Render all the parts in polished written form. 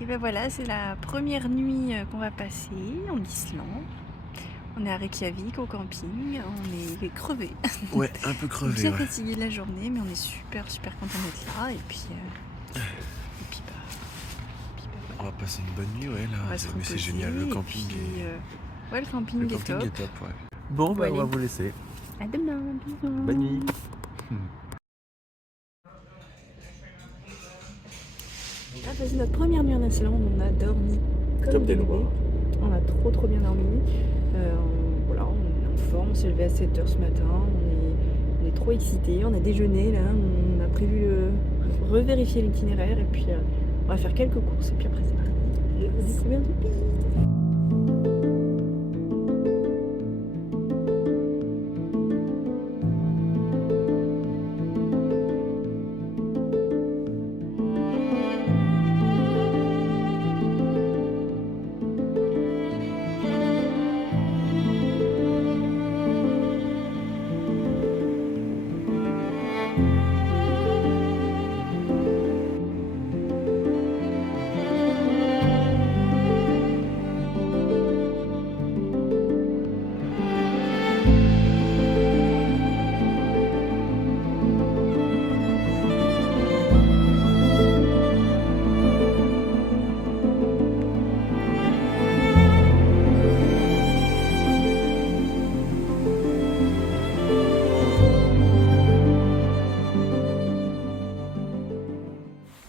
Et ben voilà, c'est la première nuit qu'on va passer en Islande. On est à Reykjavik au camping, on est crevés. Ouais, un peu crevé, Bien ouais. fatigués de la journée, mais on est super contents d'être là. Et puis On va passer une bonne nuit, ouais, là. on va se Mais c'est reposer. génial, le Et camping puis, est... ouais, le camping Le est camping top. est top, ouais. Bon, Bon, on va allez. vous laisser. À demain, bisous. Bonne nuit. On a passé notre première nuit en Islande, on a dormi comme des bébés. On a trop bien dormi. Voilà, on est en forme, on s'est levé à 7h ce matin, on est trop excités, on a déjeuné là, on a prévu revérifier l'itinéraire et puis on va faire quelques courses et puis après c'est parti. On découvre un pays.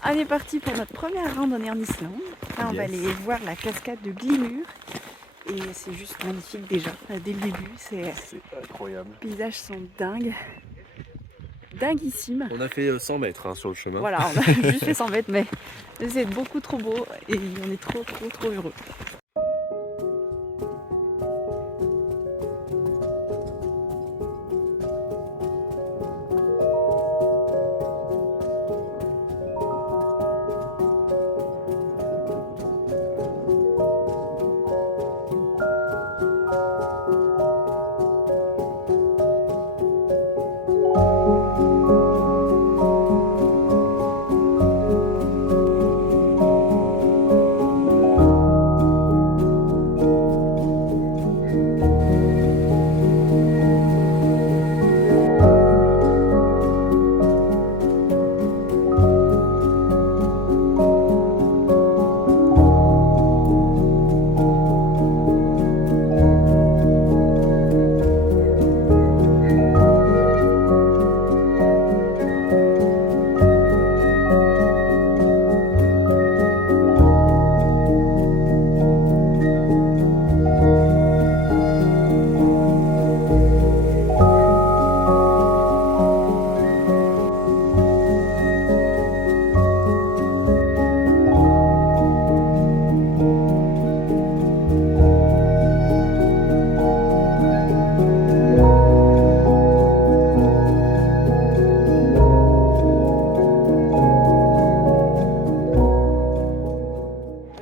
On est parti pour notre première randonnée en Islande. Là, on va aller voir la cascade de Glymur. Et c'est juste magnifique déjà. Dès le début, c'est incroyable. les paysages sont dingues. Dinguissimes. On a fait 100 mètres sur le chemin. Voilà, on a juste fait 100 mètres, mais c'est beaucoup trop beau et on est trop heureux.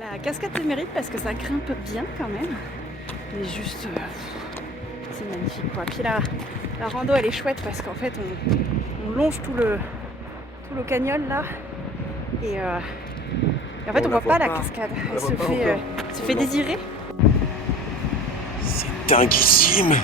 La cascade se mérite parce que ça grimpe bien quand même. Mais juste, c'est magnifique quoi. Puis la rando elle est chouette parce qu'en fait on longe tout le canyon là. Et en fait on voit pas la cascade. Elle se fait désirer. C'est dinguissime.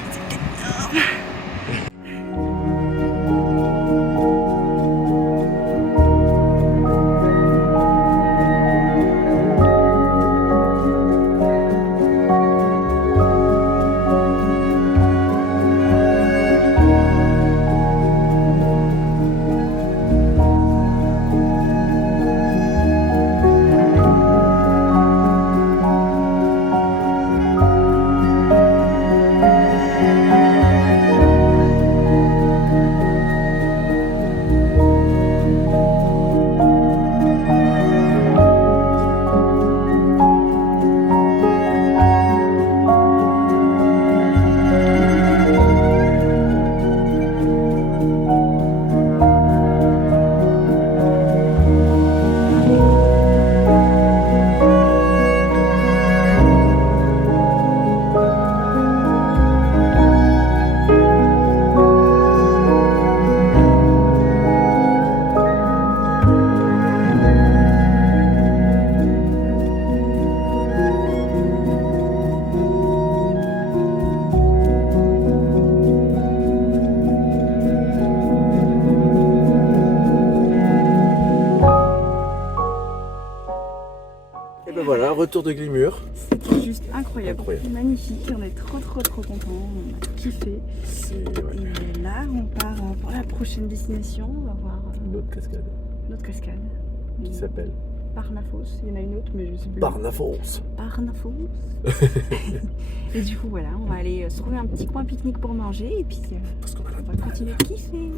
retour de Glimur. C'était juste incroyable. Incroyable. Magnifique, on est trop contents, on a kiffé. Et là, on part pour la prochaine destination, on va voir Une autre cascade notre cascade. qui s'appelle Parnafos, il y en a une autre mais je sais plus. Barnafos. Parnafos. Et du coup voilà, on va aller se trouver un petit coin pique-nique pour manger et puis on va continuer de kiffer.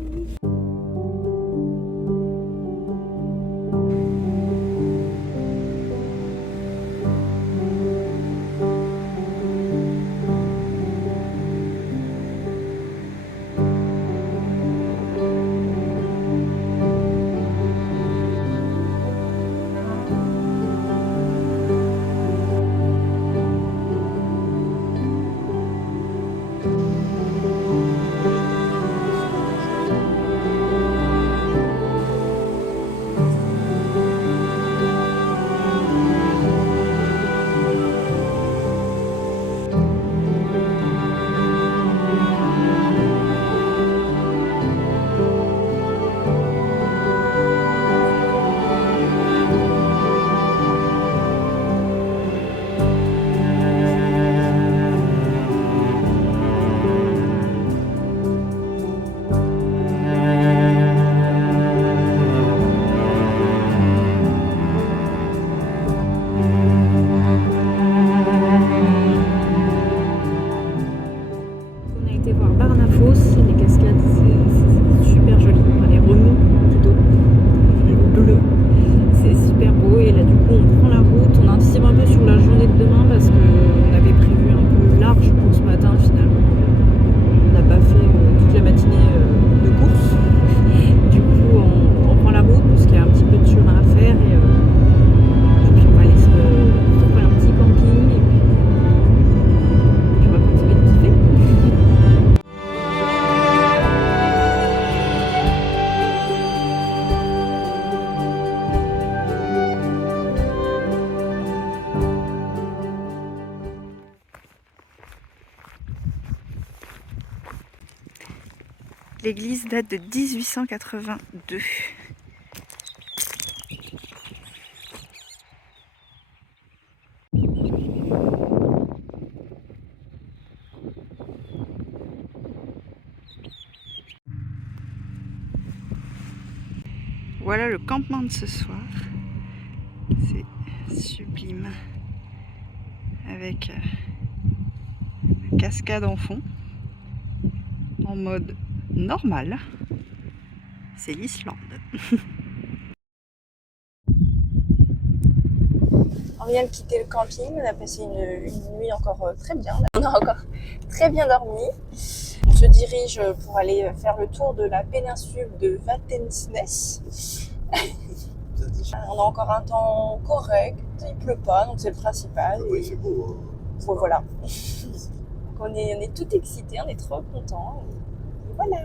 L'église date de 1882. Voilà le campement de ce soir. C'est sublime. Avec une cascade en fond. En mode normal. C'est l'Islande. On vient de quitter le camping. On a passé une nuit encore très bien. On a encore très bien dormi. On se dirige pour aller faire le tour de la péninsule de Vatnsnes. On a encore un temps correct, il pleut pas, donc c'est le principal. Oui, c'est beau. Bon, voilà. Donc on est tout excités, on est trop contents. Voilà.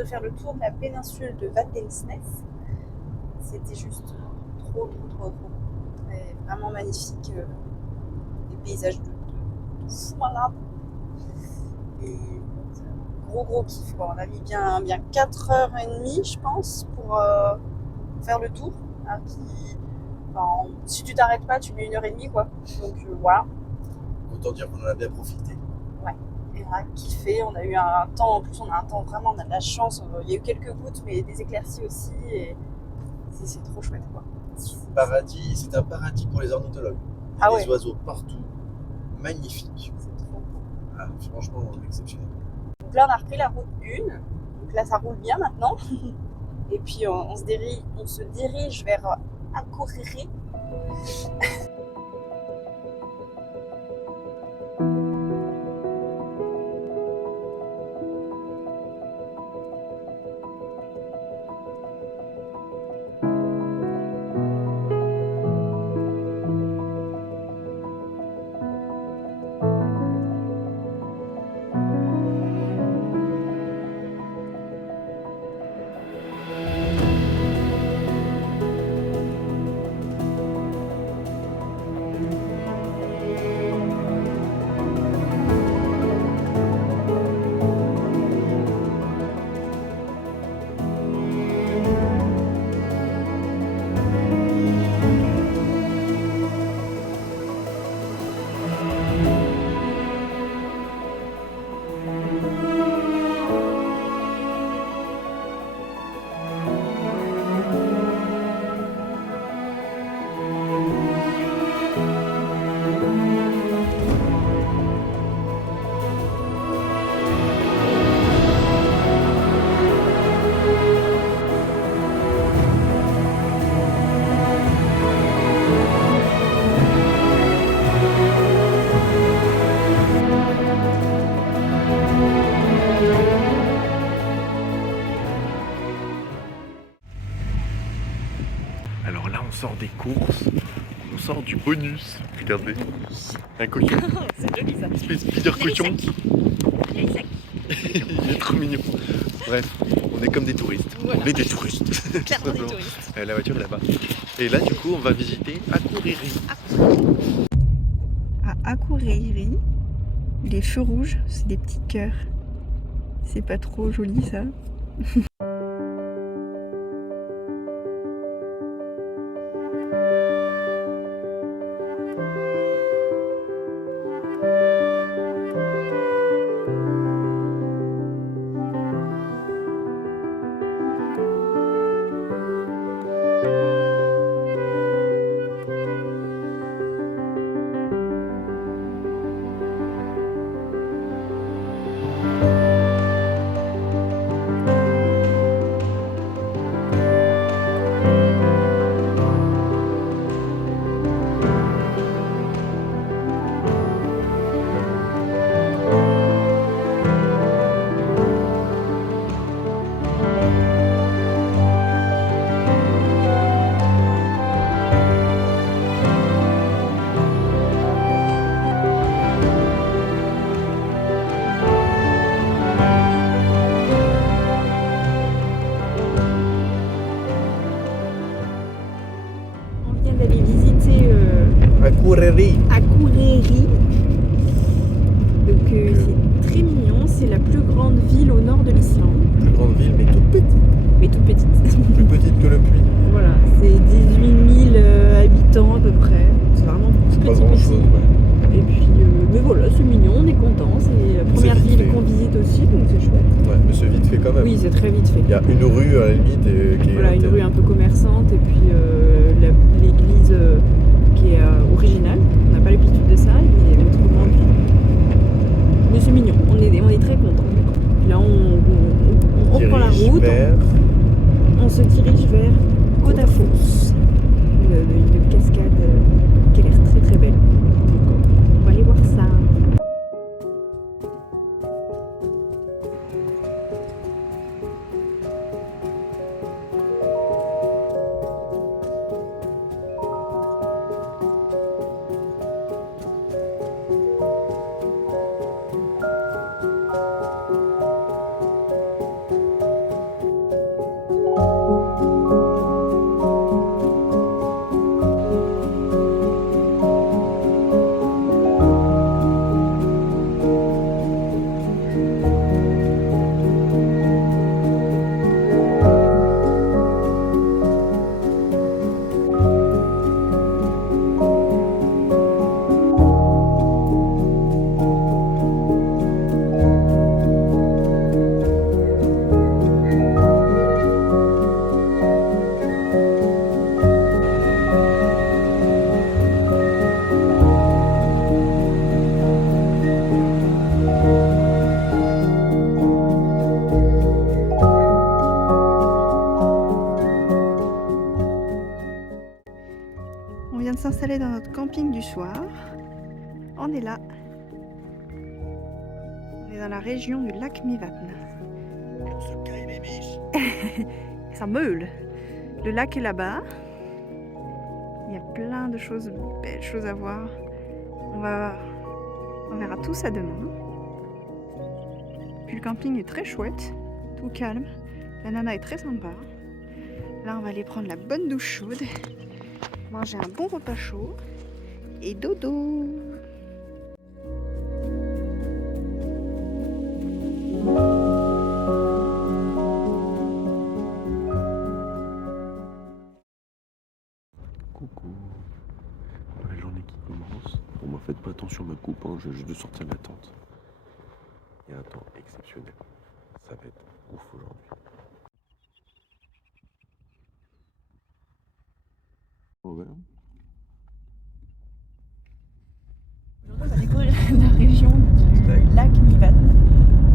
de faire le tour de la péninsule de Vatnsnes. C'était juste trop. Et vraiment magnifique. Des paysages de fou malade. Et gros kiff, quoi. On a mis bien 4h30, je pense, pour faire le tour. Hein, si tu t'arrêtes pas, tu mets 1h30, quoi. Donc voilà. Autant dire qu'on en a bien profité. Ouais. Et on a kiffé. On a eu un temps, en plus, on a de la chance. Il y a eu quelques gouttes, mais des éclaircies aussi. Et c'est trop chouette, quoi. C'est un paradis pour les ornithologues. Il y a des oiseaux partout. Magnifique. C'est trop beau. Ah, franchement, exceptionnel. Donc là, on a repris la route 1. Donc là, ça roule bien maintenant. Et puis, on se dirige vers Akureyri. Alors là, on sort des courses, on sort du bonus. Regardez, un cochon. C'est joli ça. Spider cochon. Il est trop mignon. Bref, on est comme des touristes. Voilà. On est des touristes. Clairement des touristes. La voiture est là-bas. Et là, du coup, on va visiter Akureyri. À Akureyri, les feux rouges, c'est des petits cœurs. C'est pas trop joli ça. Akureyri. Akureyri. Donc c'est très mignon, c'est la plus grande ville au nord de l'Islande. Plus grande ville, mais toute petite. Mais toute petite. Plus petite que le Puy. Voilà, c'est 18 000 habitants à peu près. C'est vraiment Pas petit grand petit. chose, ouais. Et puis, mais voilà, c'est mignon, on est content. C'est la première vite ville fait. qu'on visite aussi, donc c'est chouette. Ouais, mais c'est vite fait quand même. Oui, c'est très vite fait. Il y a une rue à la limite qui est. Voilà, une rue un peu commerçante et puis l'église qui est originale. On n'a pas l'habitude de ça, mais autrement. Mais c'est mignon, on est très contents. Là, on prend la route, on se dirige vers Godafoss, une cascade qui a l'air très très belle. Donc, on va aller voir ça. vient de s'installer dans notre camping du soir. On est là. On est dans la région du lac Mývatn. Ça meule. Le lac est là-bas. Il y a plein de choses, belles choses à voir. On verra tout ça demain. Puis le camping est très chouette, tout calme. La nana est très sympa. Là, on va aller prendre la bonne douche chaude, manger un bon repas chaud et dodo. Coucou, la journée qui commence. Bon, moi, faites pas attention à ma coupe, hein, je viens juste de sortir de la tente. Il y a un temps exceptionnel. Ça va être ouf aujourd'hui. Ouais. On va découvrir la région du lac Mývatn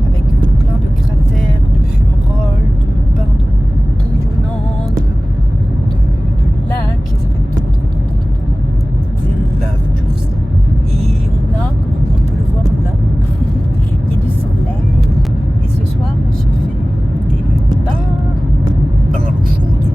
avec plein de cratères, de fumerolles, de bains d'eau bouillonnants, de lacs. Et ça fait trop. C'est lave durcie. Et on peut le voir là, il y a du soleil. Et ce soir, on se fait des bains. Dans l'eau chaude.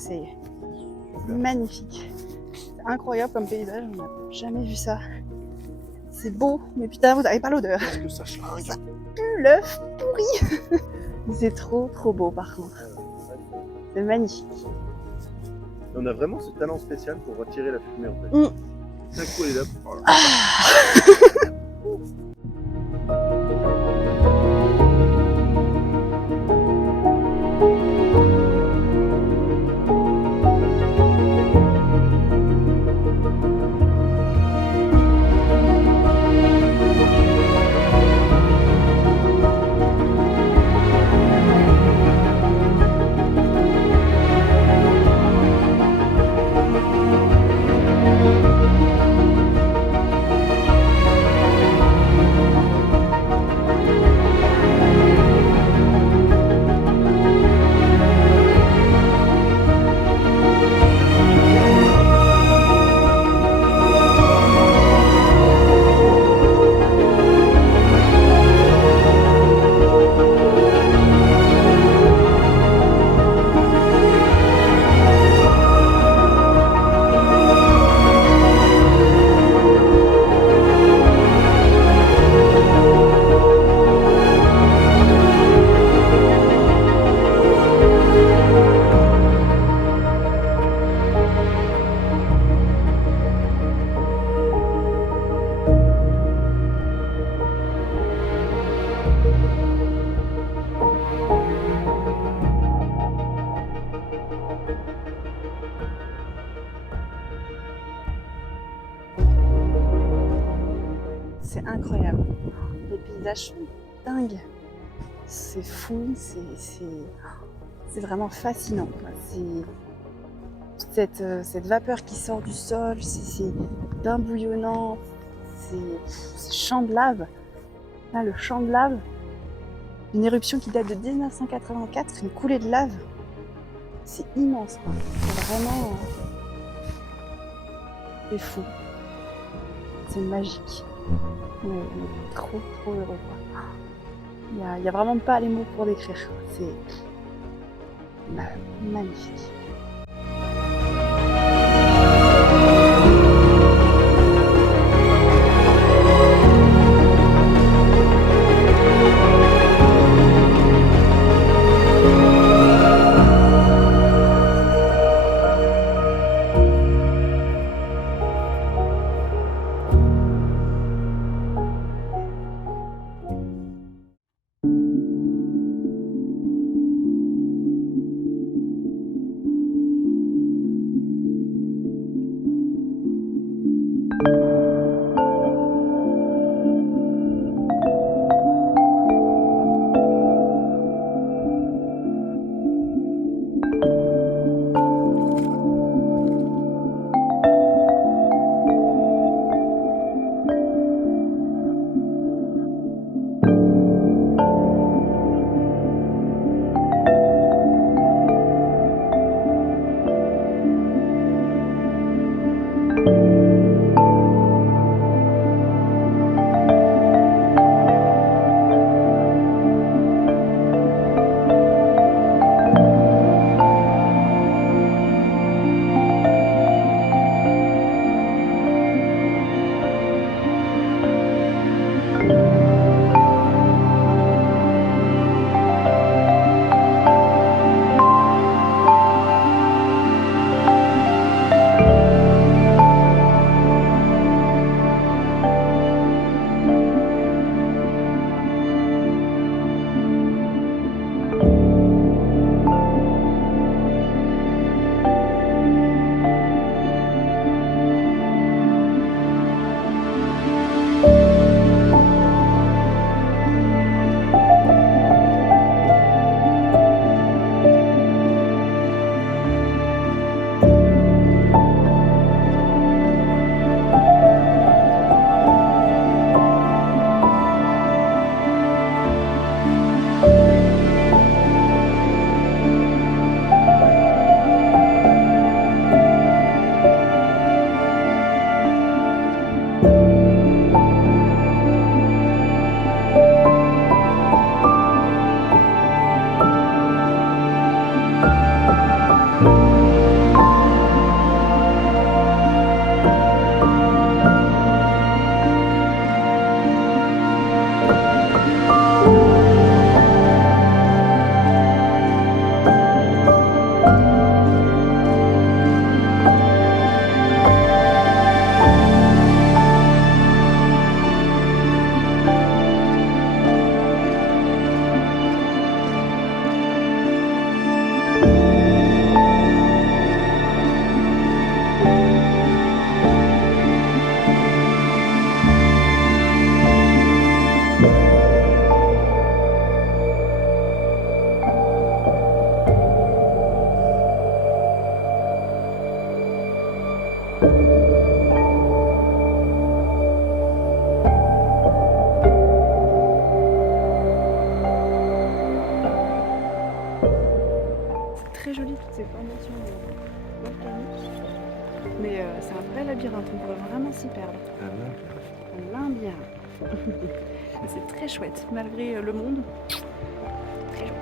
C'est magnifique. C'est incroyable comme paysage, on n'a jamais vu ça. C'est beau, mais putain, vous n'avez pas l'odeur. Est-ce que ça schlingue? Ça pue l'œuf pourri. C'est trop beau par contre. C'est magnifique. On a vraiment ce talent spécial pour retirer la fumée en fait. D'un coup, elle est là. Voilà. C'est incroyable. Les paysages sont dingues. C'est fou, c'est vraiment fascinant, quoi. C'est cette vapeur qui sort du sol, c'est bain bouillonnant, c'est champ de lave. Là, le champ de lave, une éruption qui date de 1984, une coulée de lave. C'est immense, quoi. C'est vraiment C'est fou. C'est magique. On est trop heureux, quoi. Il y a vraiment pas les mots pour décrire. C'est magnifique. Très joli toutes ces formations volcaniques, mais c'est un vrai labyrinthe, on pourrait vraiment s'y perdre. Un labyrinthe. Mais c'est très chouette, malgré le monde. Très joli.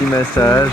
petit massage.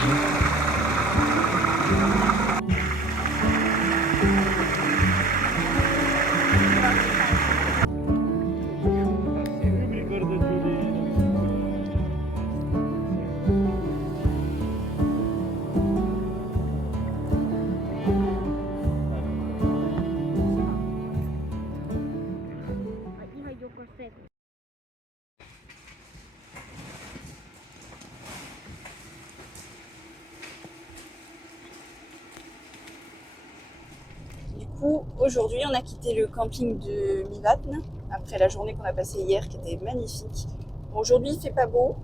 Du coup, aujourd'hui, on a quitté le camping de Mivatn après la journée qu'on a passée hier qui était magnifique. Bon, aujourd'hui, il fait pas beau,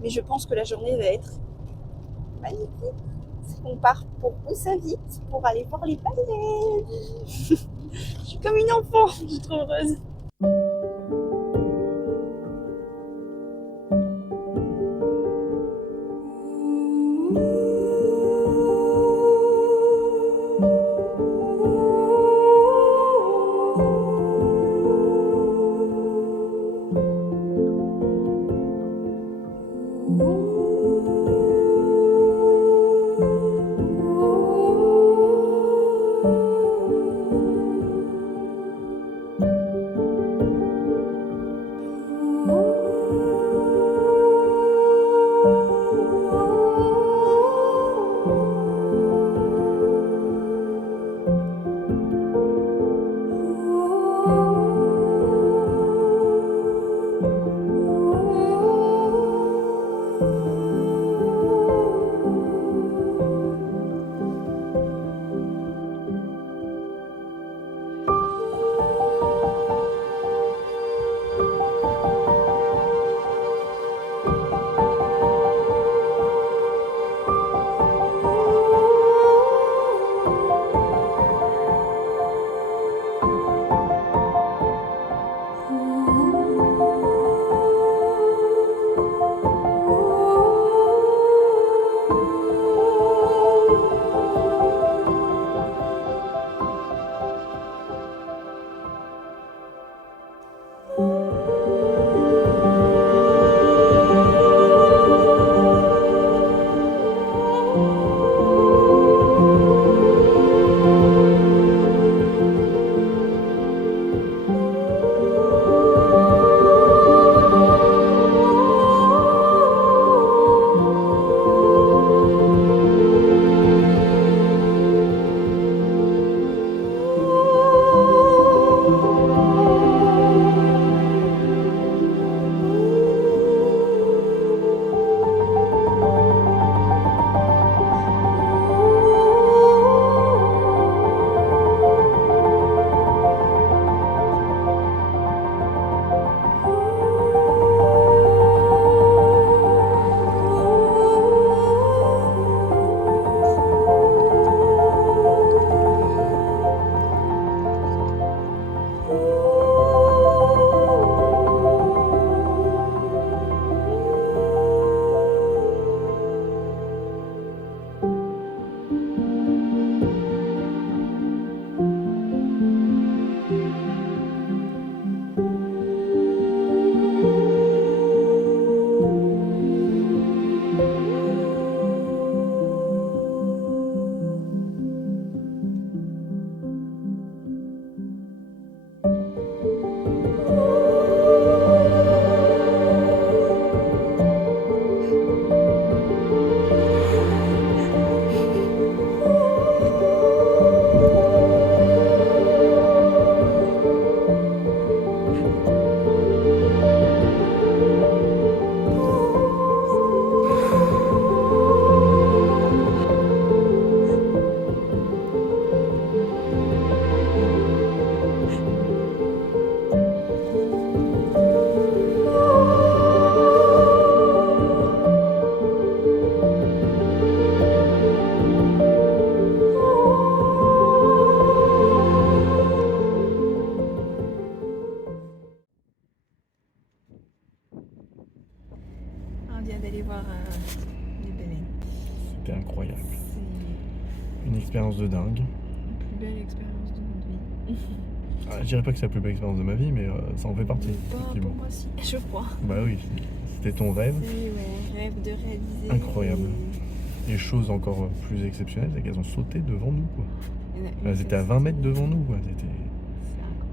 mais je pense que la journée va être magnifique. On part pour Husavik pour aller voir les baleines. Je suis comme une enfant, je suis trop heureuse. d'aller voir les baleines. C'était incroyable. C'est Une expérience de dingue. la plus belle expérience de notre vie. Je dirais pas que c'est la plus belle expérience de ma vie, mais ça en fait partie. Pour Effectivement. moi, si, je crois. Bah oui, C'était ton rêve. Ouais, rêve de réaliser. Incroyable. Et chose encore plus exceptionnelle, c'est qu'elles ont sauté devant nous, quoi. Elles étaient à 20 mètres devant nous, quoi.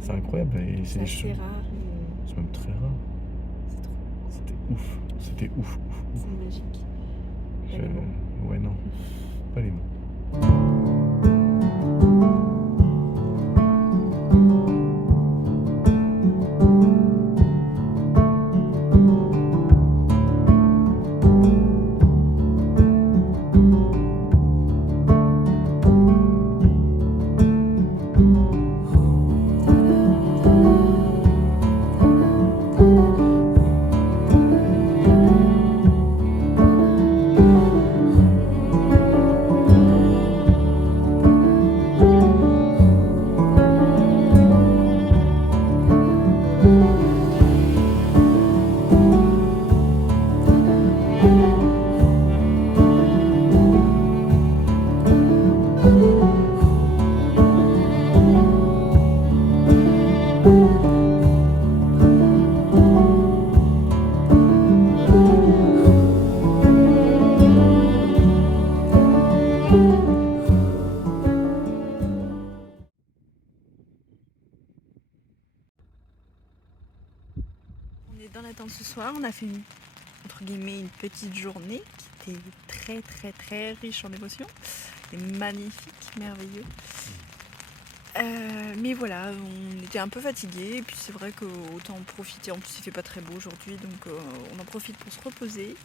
C'est incroyable. Et C'est assez choses- rare. C'est même très rare. C'est trop. C'était ouf. C'était ouf. C'est magique. Je- Pas les mots. Ouais, non. Pas les mots. On est dans l'attente ce soir, on a fait entre guillemets une petite journée qui était très très très riche en émotions et magnifique, merveilleux. Mais voilà, on était un peu fatigués et puis c'est vrai qu'autant en profiter, en plus il fait pas très beau aujourd'hui donc on en profite pour se reposer.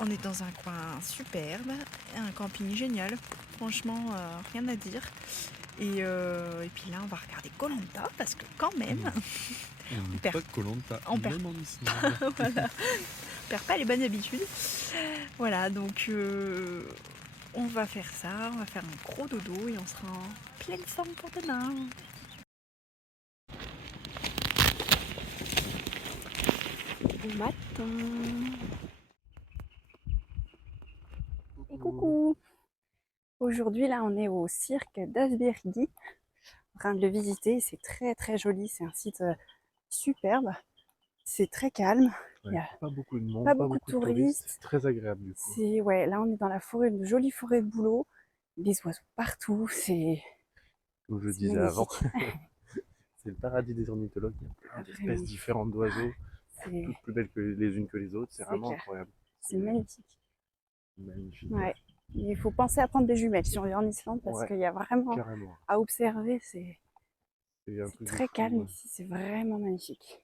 On est dans un coin superbe, un camping génial, franchement rien à dire. Et puis là on va regarder Koh-Lanta parce que quand même... On n'est perd. pas de Koh-Lanta, On perd. même en Islande. Voilà. On perd pas les bonnes habitudes. Voilà, donc on va faire ça, on va faire un gros dodo et on sera en pleine forme pour demain. Bon matin. Et coucou. Aujourd'hui là on est au cirque d'Asbergi, en train de le visiter, c'est très très joli, c'est un site superbe, c'est très calme. Ouais, Il y a pas beaucoup de monde, pas beaucoup de touristes. C'est très agréable du coup. C'est ouais, là on est dans la forêt, une jolie forêt de bouleaux, des oiseaux partout, c'est Comme je c'est disais avant, magnifique. c'est le paradis des ornithologues. Il y a plein Vraiment. d'espèces différentes d'oiseaux, C'est toutes plus belles que les unes que les autres. C'est C'est vraiment clair. incroyable. c'est magnifique. Magnifique. Ouais. Il faut penser à prendre des jumelles si on est en Islande parce Ouais, qu'il y a vraiment carrément. à observer, c'est C'est un truc de très fou, calme ouais. ici, c'est vraiment magnifique.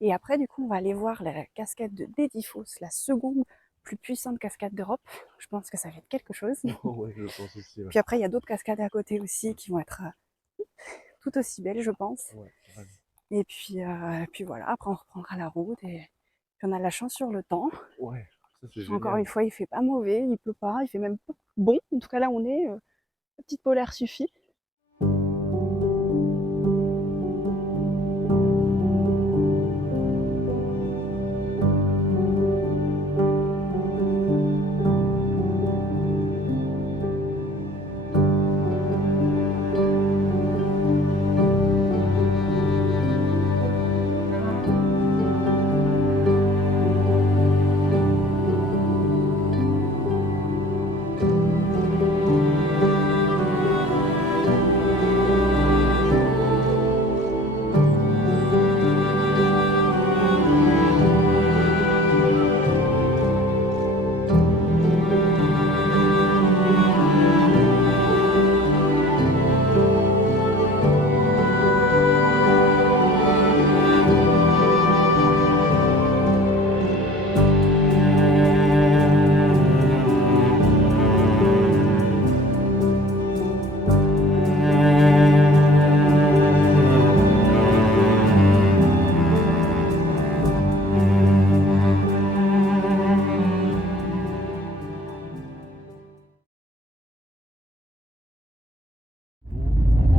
Et après du coup on va aller voir la cascade de Dédifoss, la seconde plus puissante cascade d'Europe. Je pense que ça va être quelque chose. Ouais, je pense aussi. Ouais. Puis après il y a d'autres cascades à côté aussi qui vont être tout aussi belles je pense. Ouais, vraiment. Et puis voilà, après on reprendra la route et puis on a la chance sur le temps. Ouais, ça c'est Encore génial. une fois, il fait pas mauvais, il pleut pas, il fait même pas bon. En tout cas là on est, la petite polaire suffit.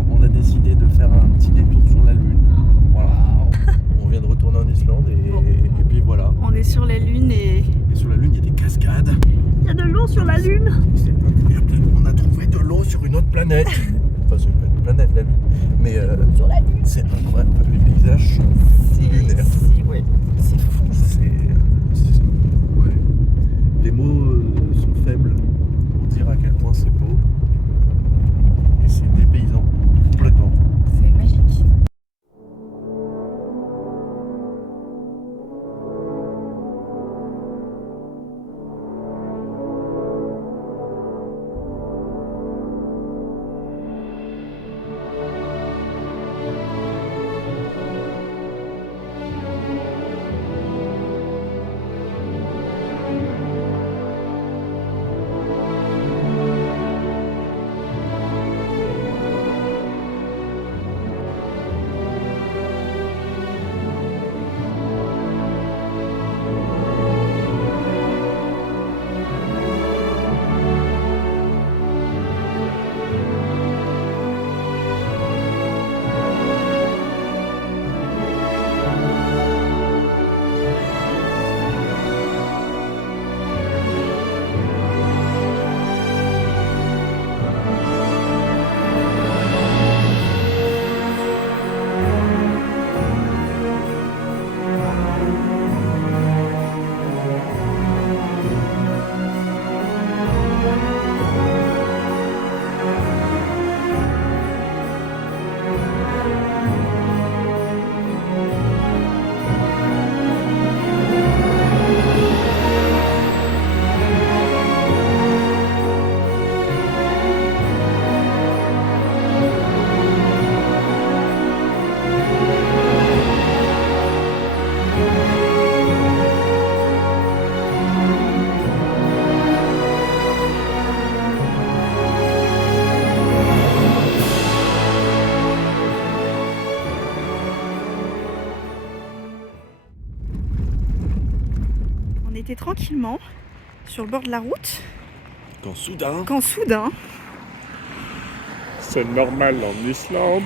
On a décidé de faire un petit détour sur la Lune. Voilà. On vient de retourner en Islande et puis voilà. On est sur la lune et Et sur la Lune, il y a des cascades. il y a de l'eau sur la lune. C'est incroyable. On a trouvé de l'eau sur une autre planète. Enfin, c'est pas une planète, la Lune. Mais c'est incroyable. Les paysages sont lunaires. Ouais, c'est fou. C'est Les mots sont faibles pour dire à quel point c'est beau. Et c'est dépaysant complètement. C'est magique. On était tranquillement sur le bord de la route Quand soudain, C'est normal en Islande.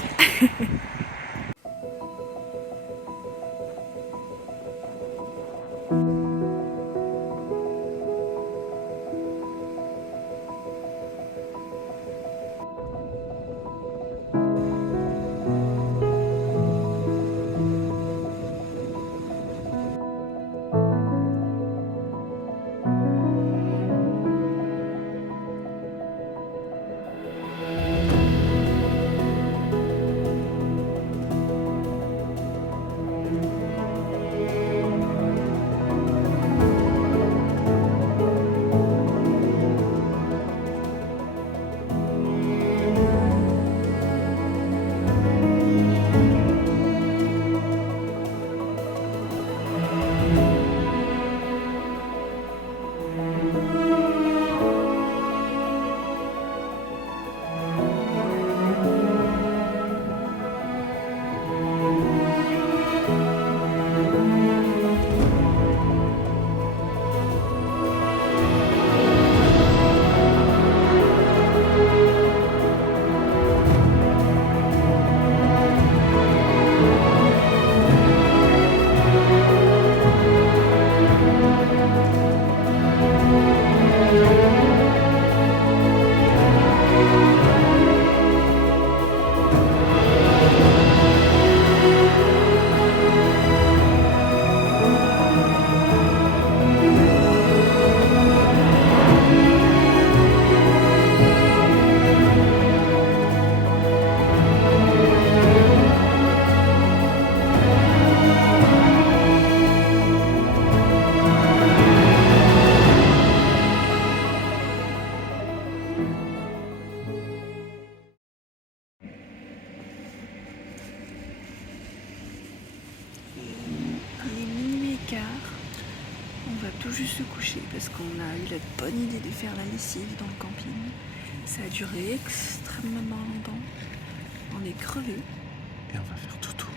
On va tout juste se coucher parce qu'on a eu la bonne idée de faire la lessive dans le camping. Ça a duré extrêmement longtemps. On est crevés. Et on va faire toutou.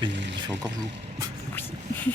Mais il fait encore jour. Oui.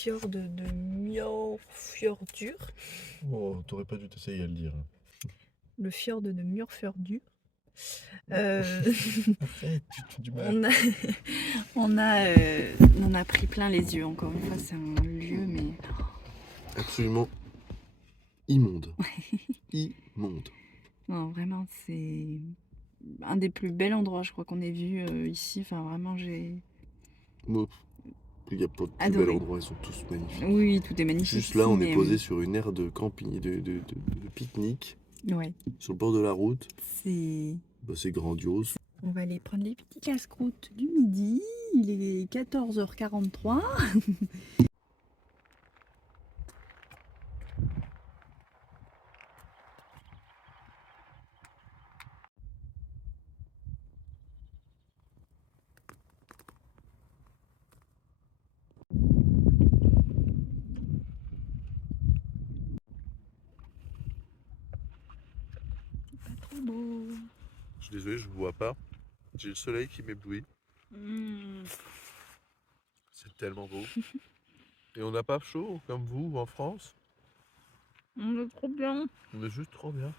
fjord de Mjørfjordur. Oh, t'aurais pas dû t'essayer à le dire. Le fjord de Mjørfjordur. Arrête, tu te fais du mal. On en a pris plein les yeux, encore une fois, c'est un lieu, mais... Absolument immonde. Immonde. Non, vraiment, c'est un des plus bels endroits, je crois, qu'on ait vu ici. Enfin, vraiment, j'ai... Bon, il n'y a pas de plus adoré. bel endroit, ils sont tous magnifiques. Oui, tout est magnifique. Juste là, on est mais, posé sur une aire de camping, de pique-nique, ouais, sur le bord de la route. c'est... Bah, c'est grandiose. On va aller prendre les petits casse-croûtes du midi. Il est 14h43. C'est pas trop beau. Je suis désolé, je ne vois pas. J'ai le soleil qui m'éblouit. C'est tellement beau. Et on n'a pas chaud comme vous en France. On est trop bien. On est juste trop bien.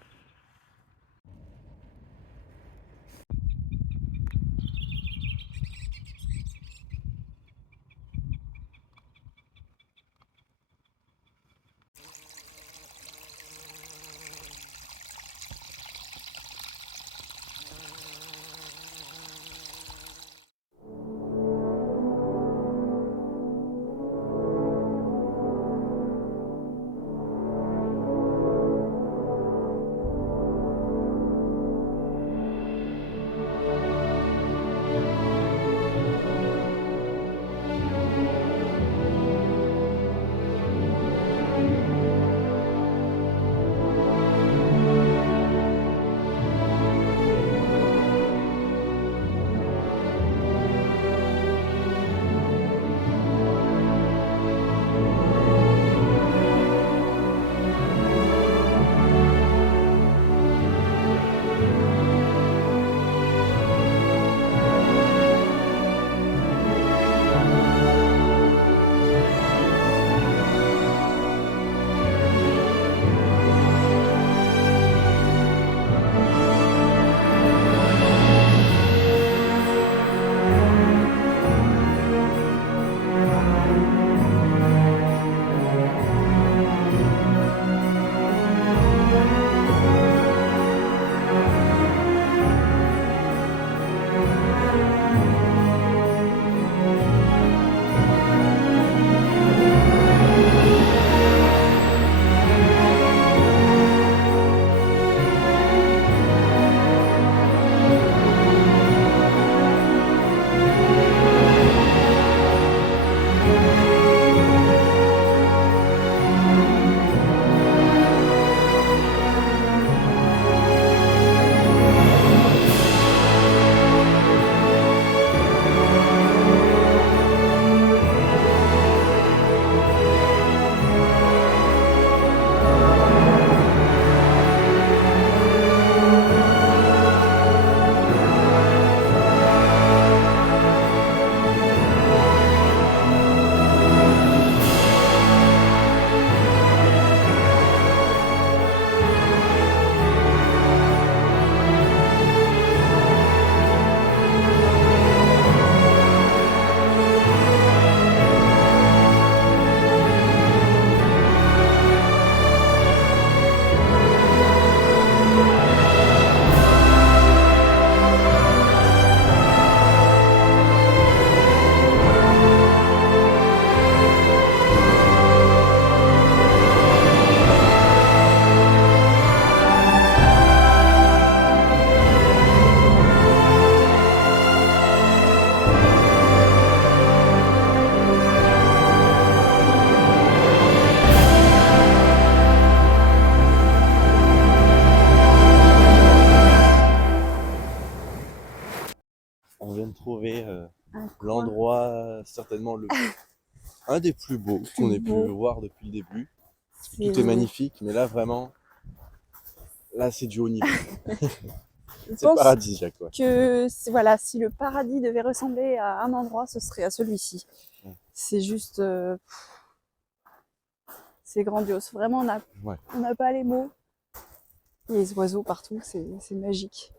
On vient de trouver l'endroit certainement un des plus beaux qu'on ait pu voir depuis le début. Tout est magnifique, mais là vraiment, là c'est du haut niveau. C'est paradisiaque. Que voilà, si le paradis devait ressembler à un endroit, ce serait à celui-ci. C'est juste c'est grandiose. Vraiment, on n'a pas les mots. Il y a les oiseaux partout, c'est magique.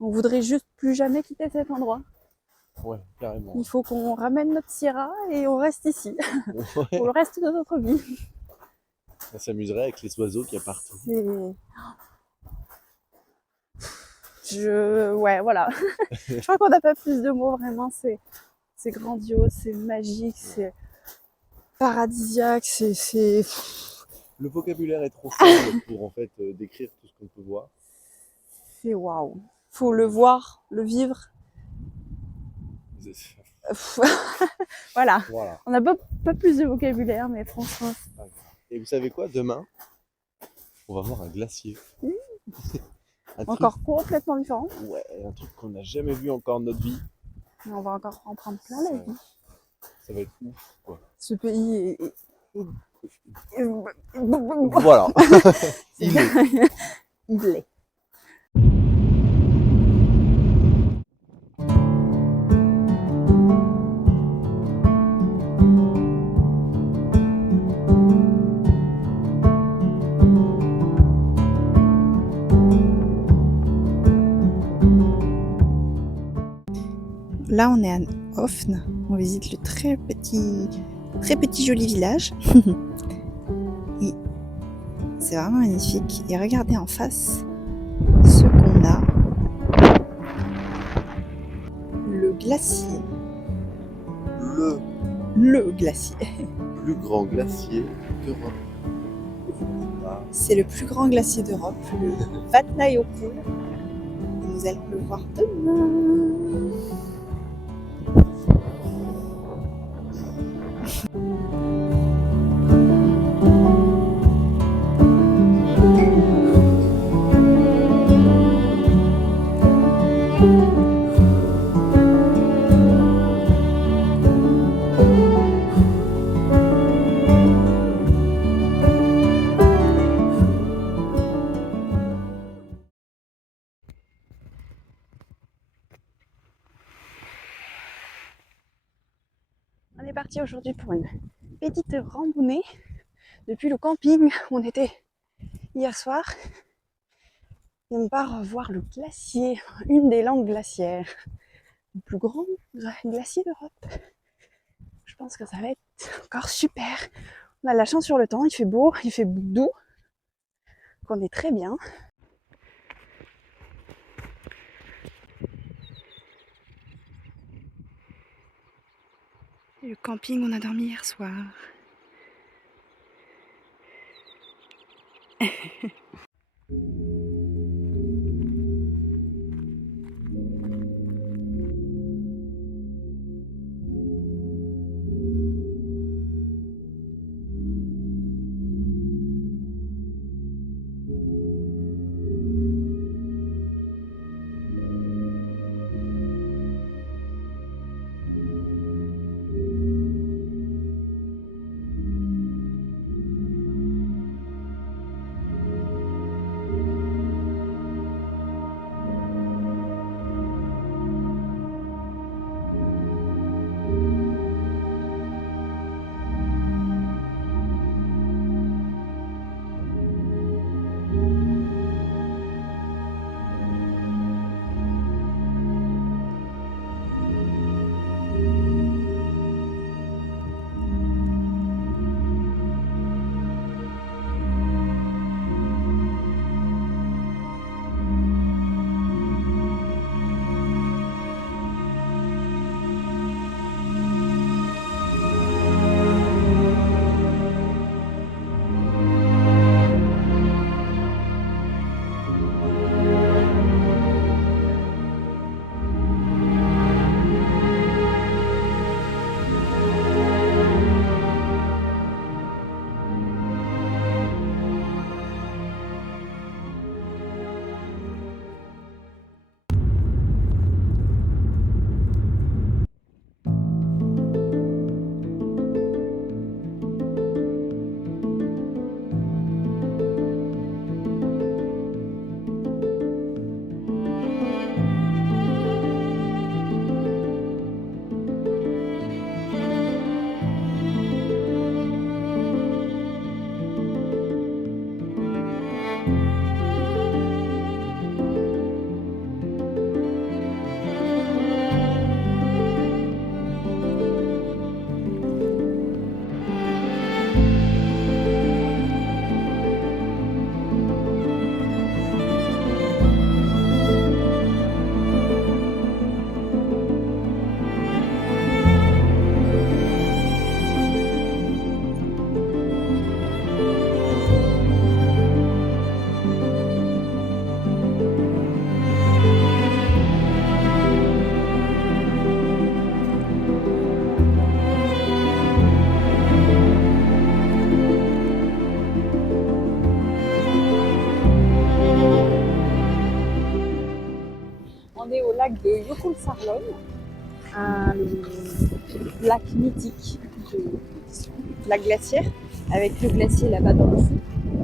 On voudrait juste plus jamais quitter cet endroit. Ouais, carrément. Il faut qu'on ramène notre Sierra et on reste ici. Ouais. Pour le reste de notre vie. On s'amuserait avec les oiseaux qu'il y a partout. Ouais, voilà. Je crois qu'on n'a pas plus de mots, vraiment. C'est grandiose, c'est magique, c'est paradisiaque, c'est... Le vocabulaire est trop faible pour en fait décrire tout ce qu'on peut voir. C'est waouh. Faut le voir, le vivre. Voilà. On n'a pas plus de vocabulaire, mais franchement... Et vous savez quoi, demain, on va voir un glacier. Encore complètement différent. Ouais, un truc qu'on n'a jamais vu encore de notre vie. Mais on va encore en prendre plein la vie. Ça va être ouf, quoi. Ce pays est... Voilà. Il est. Là, on est à Hoffn. On visite le très petit joli village. Et c'est vraiment magnifique. Et regardez en face ce qu'on a. Le glacier. Le glacier. Plus grand glacier d'Europe. C'est le plus grand glacier d'Europe, le Vatnajökull. Et nous allons le voir demain. On est parti aujourd'hui pour une petite randonnée depuis le camping où on était hier soir. Et on part voir le glacier, une des langues glaciaires, le plus grand glacier d'Europe. Je pense que ça va être encore super. On a de la chance sur le temps, il fait beau, il fait doux, qu'on est très bien. Le camping, on a dormi hier soir. Trollsarlon, un lac mythique de lac glaciaire, avec le glacier là-bas dans le fond.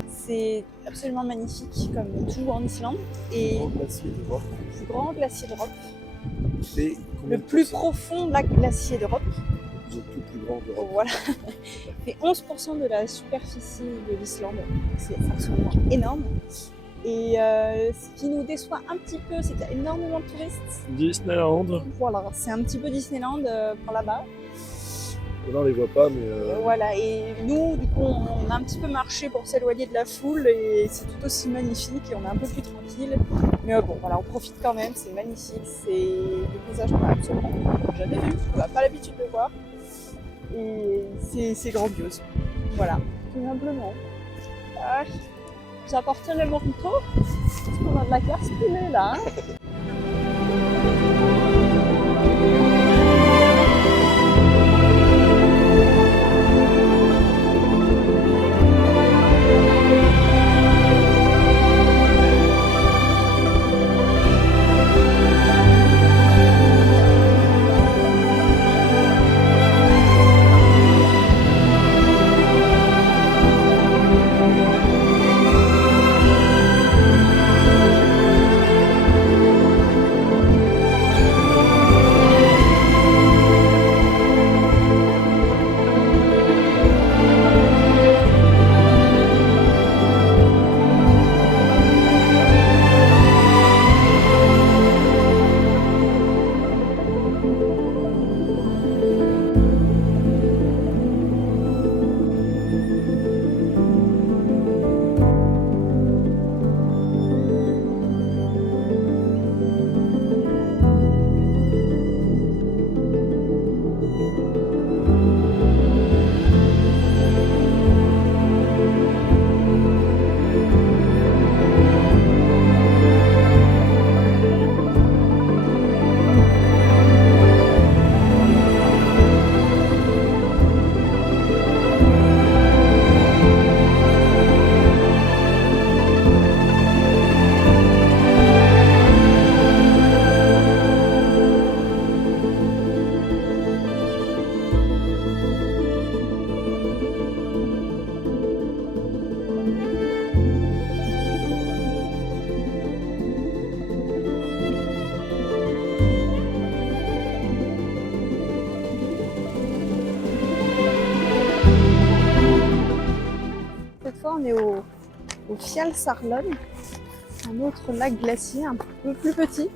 C'est absolument magnifique comme tout en Islande. Et Le glacier d'Europe. le plus grand glacier d'Europe. C'est Le plus profond lac glacier d'Europe. Le plus grand d'Europe. Voilà. C'est 11% de la superficie de l'Islande. C'est absolument énorme. Et ce qui nous déçoit un petit peu, c'est qu'il y a énormément de touristes. Disneyland. Voilà, c'est un petit peu Disneyland par là-bas. Là, on les voit pas, mais. Voilà, et nous, du coup, on a un petit peu marché pour s'éloigner de la foule et c'est tout aussi magnifique et on est un peu plus tranquille. Mais bon, voilà, on profite quand même, c'est magnifique, c'est des paysages qu'on n'a absolument jamais vus, on n'a pas l'habitude de voir. Et c'est grandiose. Voilà, tout simplement. Ah, j'appartiens le manteau, parce qu'on a de la classe pilée là. Hein. On est au Fjalsarlon, un autre lac glacier un peu plus petit,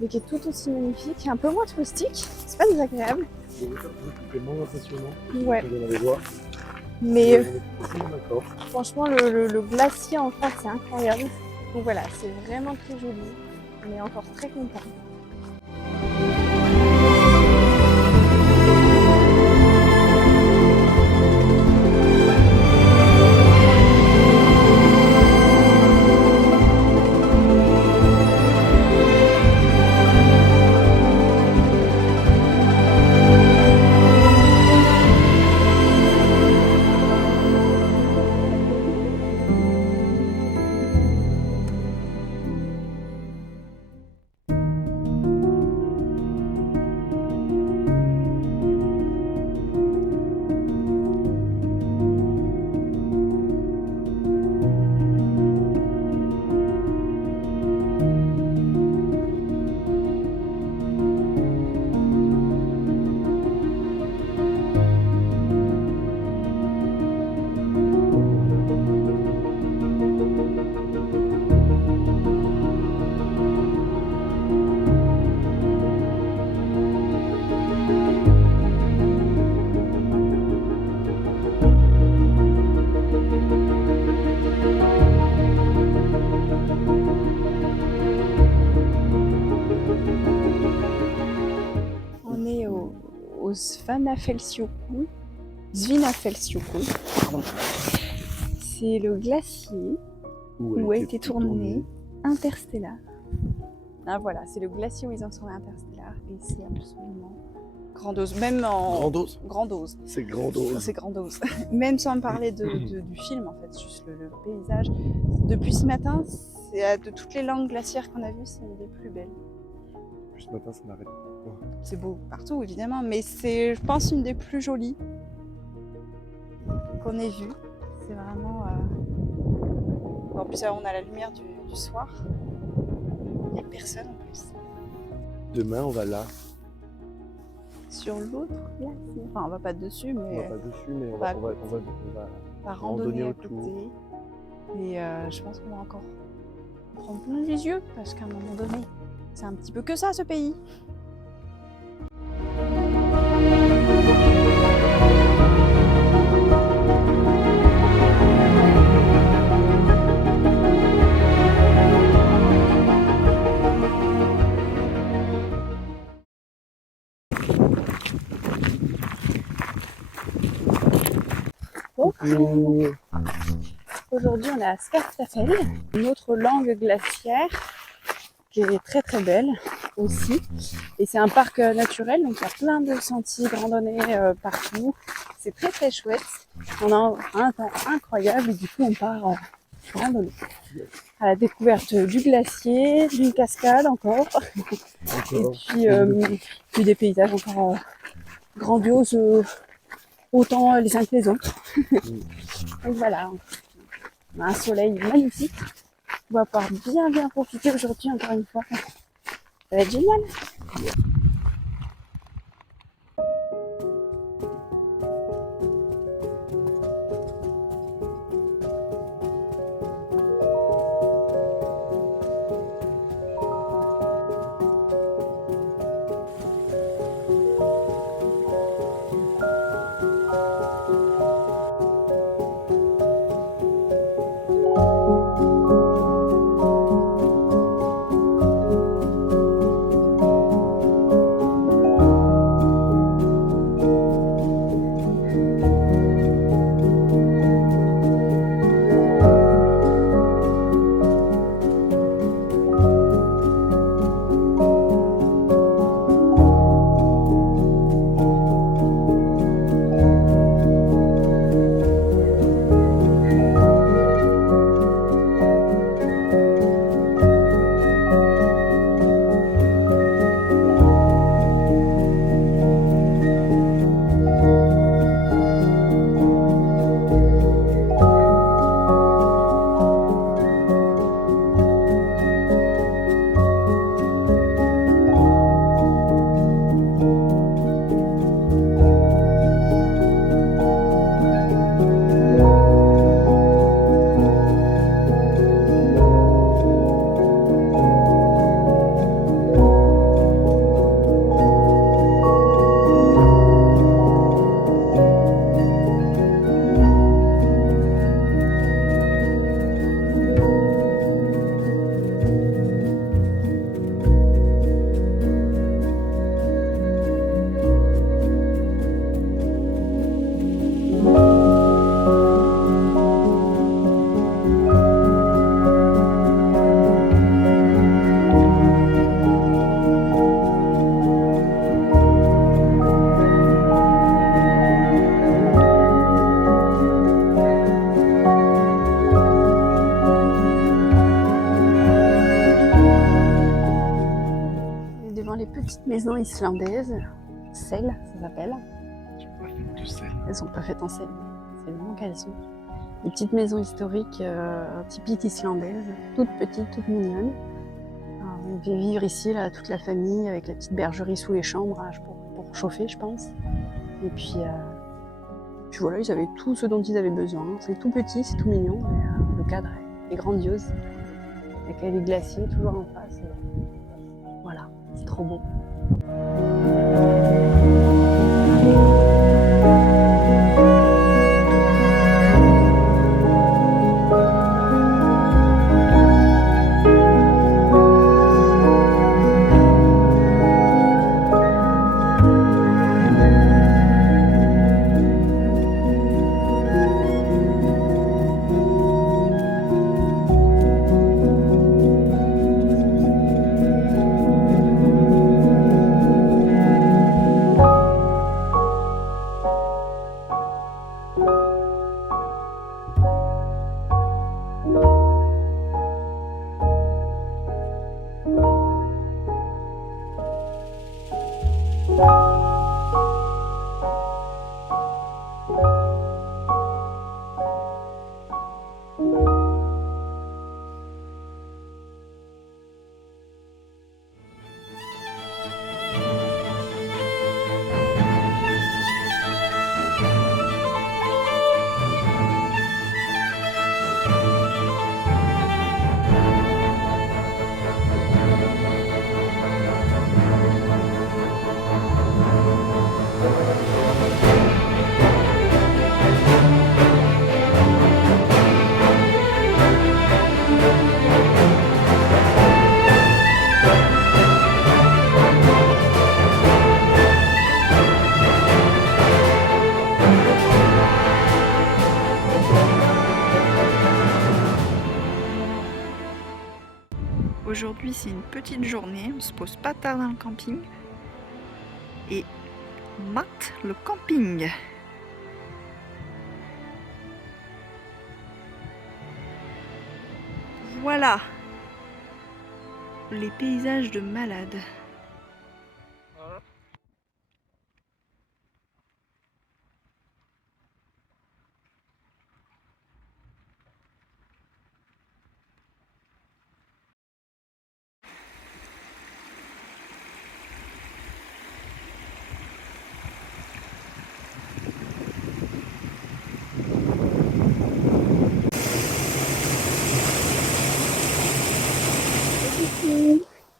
mais qui est tout aussi magnifique, un peu moins touristique, c'est pas désagréable. C'est moins impressionnant. Ouais. Voir. Mais D'accord. franchement, le glacier en face, c'est incroyable. Donc voilà, c'est vraiment très joli. On est encore très contents. Svanafellsjökull. C'est le glacier où a été tourné Interstellar. Ah voilà, c'est le glacier où ils ont tourné Interstellar et c'est absolument grandiose. Même en grandiose. C'est grandiose. C'est grandiose. Même sans parler du film en fait, juste le paysage. Depuis ce matin, de toutes les langues glaciaires qu'on a vues, c'est une des plus belles. ce matin, ça m'arrête. C'est beau partout, évidemment, mais c'est, je pense, une des plus jolies qu'on ait vues. C'est vraiment... En plus, on a la lumière du soir. Il n'y a personne en plus. Demain, on va là. Sur l'autre glacier. Enfin, on va pas dessus, mais... On va pas dessus, mais on va randonner à côté. Et je pense qu'on va encore prendre plein les yeux, parce qu'à un moment donné, c'est un petit peu que ça, ce pays. Aujourd'hui, on est à Svartafell, une autre langue glaciaire qui est très très belle aussi. Et c'est un parc naturel, donc il y a plein de sentiers de randonnée partout. C'est très très chouette. On a un temps incroyable et du coup on part randonner à la découverte du glacier, d'une cascade encore. Et puis des paysages encore grandioses, autant les uns que les autres. Donc voilà, on a un soleil magnifique. On va pouvoir bien profiter aujourd'hui encore une fois. Ça va être génial. Petite maison islandaise, sel, ça s'appelle. Elles sont pas faites en sel, c'est vraiment qu'elles sont. Des petites maisons historiques typiques islandaises, toutes petites, toutes mignonnes. On vient vivre ici, là, toute la famille, avec la petite bergerie sous les chambres pour chauffer, je pense. Et puis voilà, ils avaient tout ce dont ils avaient besoin. C'est tout petit, c'est tout mignon, mais le cadre est grandiose. Avec les glaciers toujours en face. Voilà, c'est trop beau. Aujourd'hui c'est une petite journée, on se pose pas tard dans le camping et on mate le camping. Voilà les paysages de malade.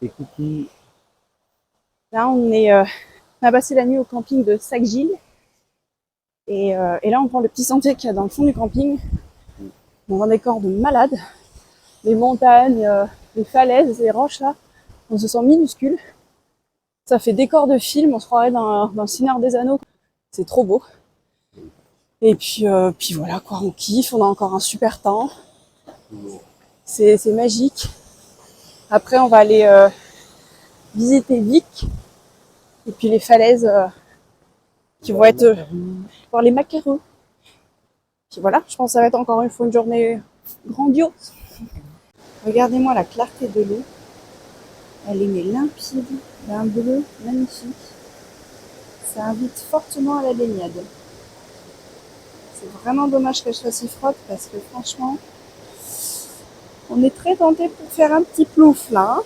Et coucou. Là, on a passé la nuit au camping de Sac-Gilles. Et là, on prend le petit sentier qu'il y a dans le fond du camping. Dans un décor de malade. Les montagnes, les falaises, les roches là. On se sent minuscule. Ça fait décor de film, on se croirait dans le Seigneur des Anneaux. C'est trop beau. Et puis voilà quoi, on kiffe, on a encore un super temps. C'est magique. Après, on va aller visiter Vic. Et puis les falaises qui vont être voir les macarons. Puis voilà, je pense que ça va être encore une fois une journée grandiose. Regardez-moi la clarté de l'eau. Elle est mais limpide, d'un bleu magnifique. Ça invite fortement à la baignade. C'est vraiment dommage qu'elle soit si froide parce que franchement, on est très tenté pour faire un petit plouf là. Hein.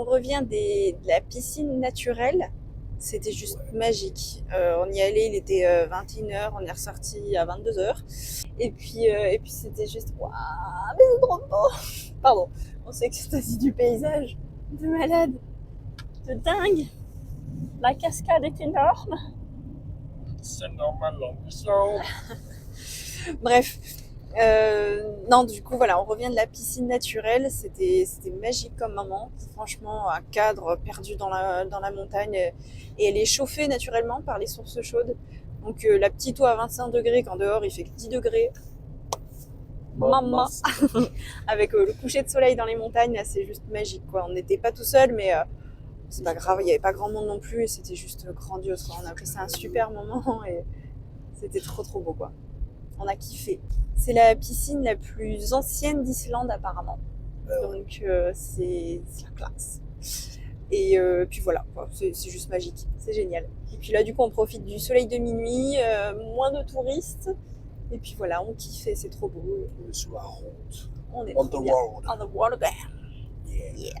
On revient de la piscine naturelle. C'était juste magique. On y allait, il était 21h, on est ressorti à 22h. Et puis c'était juste, waouh, mais c'est trop beau. Pardon, on s'extasie du paysage, de malade, de dingue. La cascade est énorme. C'est normal en Islande. Bref, non, du coup, voilà, on revient de la piscine naturelle. C'était magique comme moment. Franchement, un cadre perdu dans la montagne. Et elle est chauffée naturellement par les sources chaudes. Donc, la petite eau à 25 degrés, quand dehors il fait que 10 degrés. Maman. Avec le coucher de soleil dans les montagnes, là, c'est juste magique, quoi. On n'était pas tout seul, mais c'est pas grave. Il n'y avait pas grand monde non plus. Et c'était juste grandiose, quoi. On a passé un super moment et c'était trop, trop beau, quoi. On a kiffé. C'est la piscine la plus ancienne d'Islande apparemment. Donc c'est la classe. Et puis voilà, c'est juste magique. C'est génial. Et puis là du coup on profite du soleil de minuit, moins de touristes. Et puis voilà, on kiffe et c'est trop beau. On est sur la route. On est On trop the bien. road. On the water there. Yeah.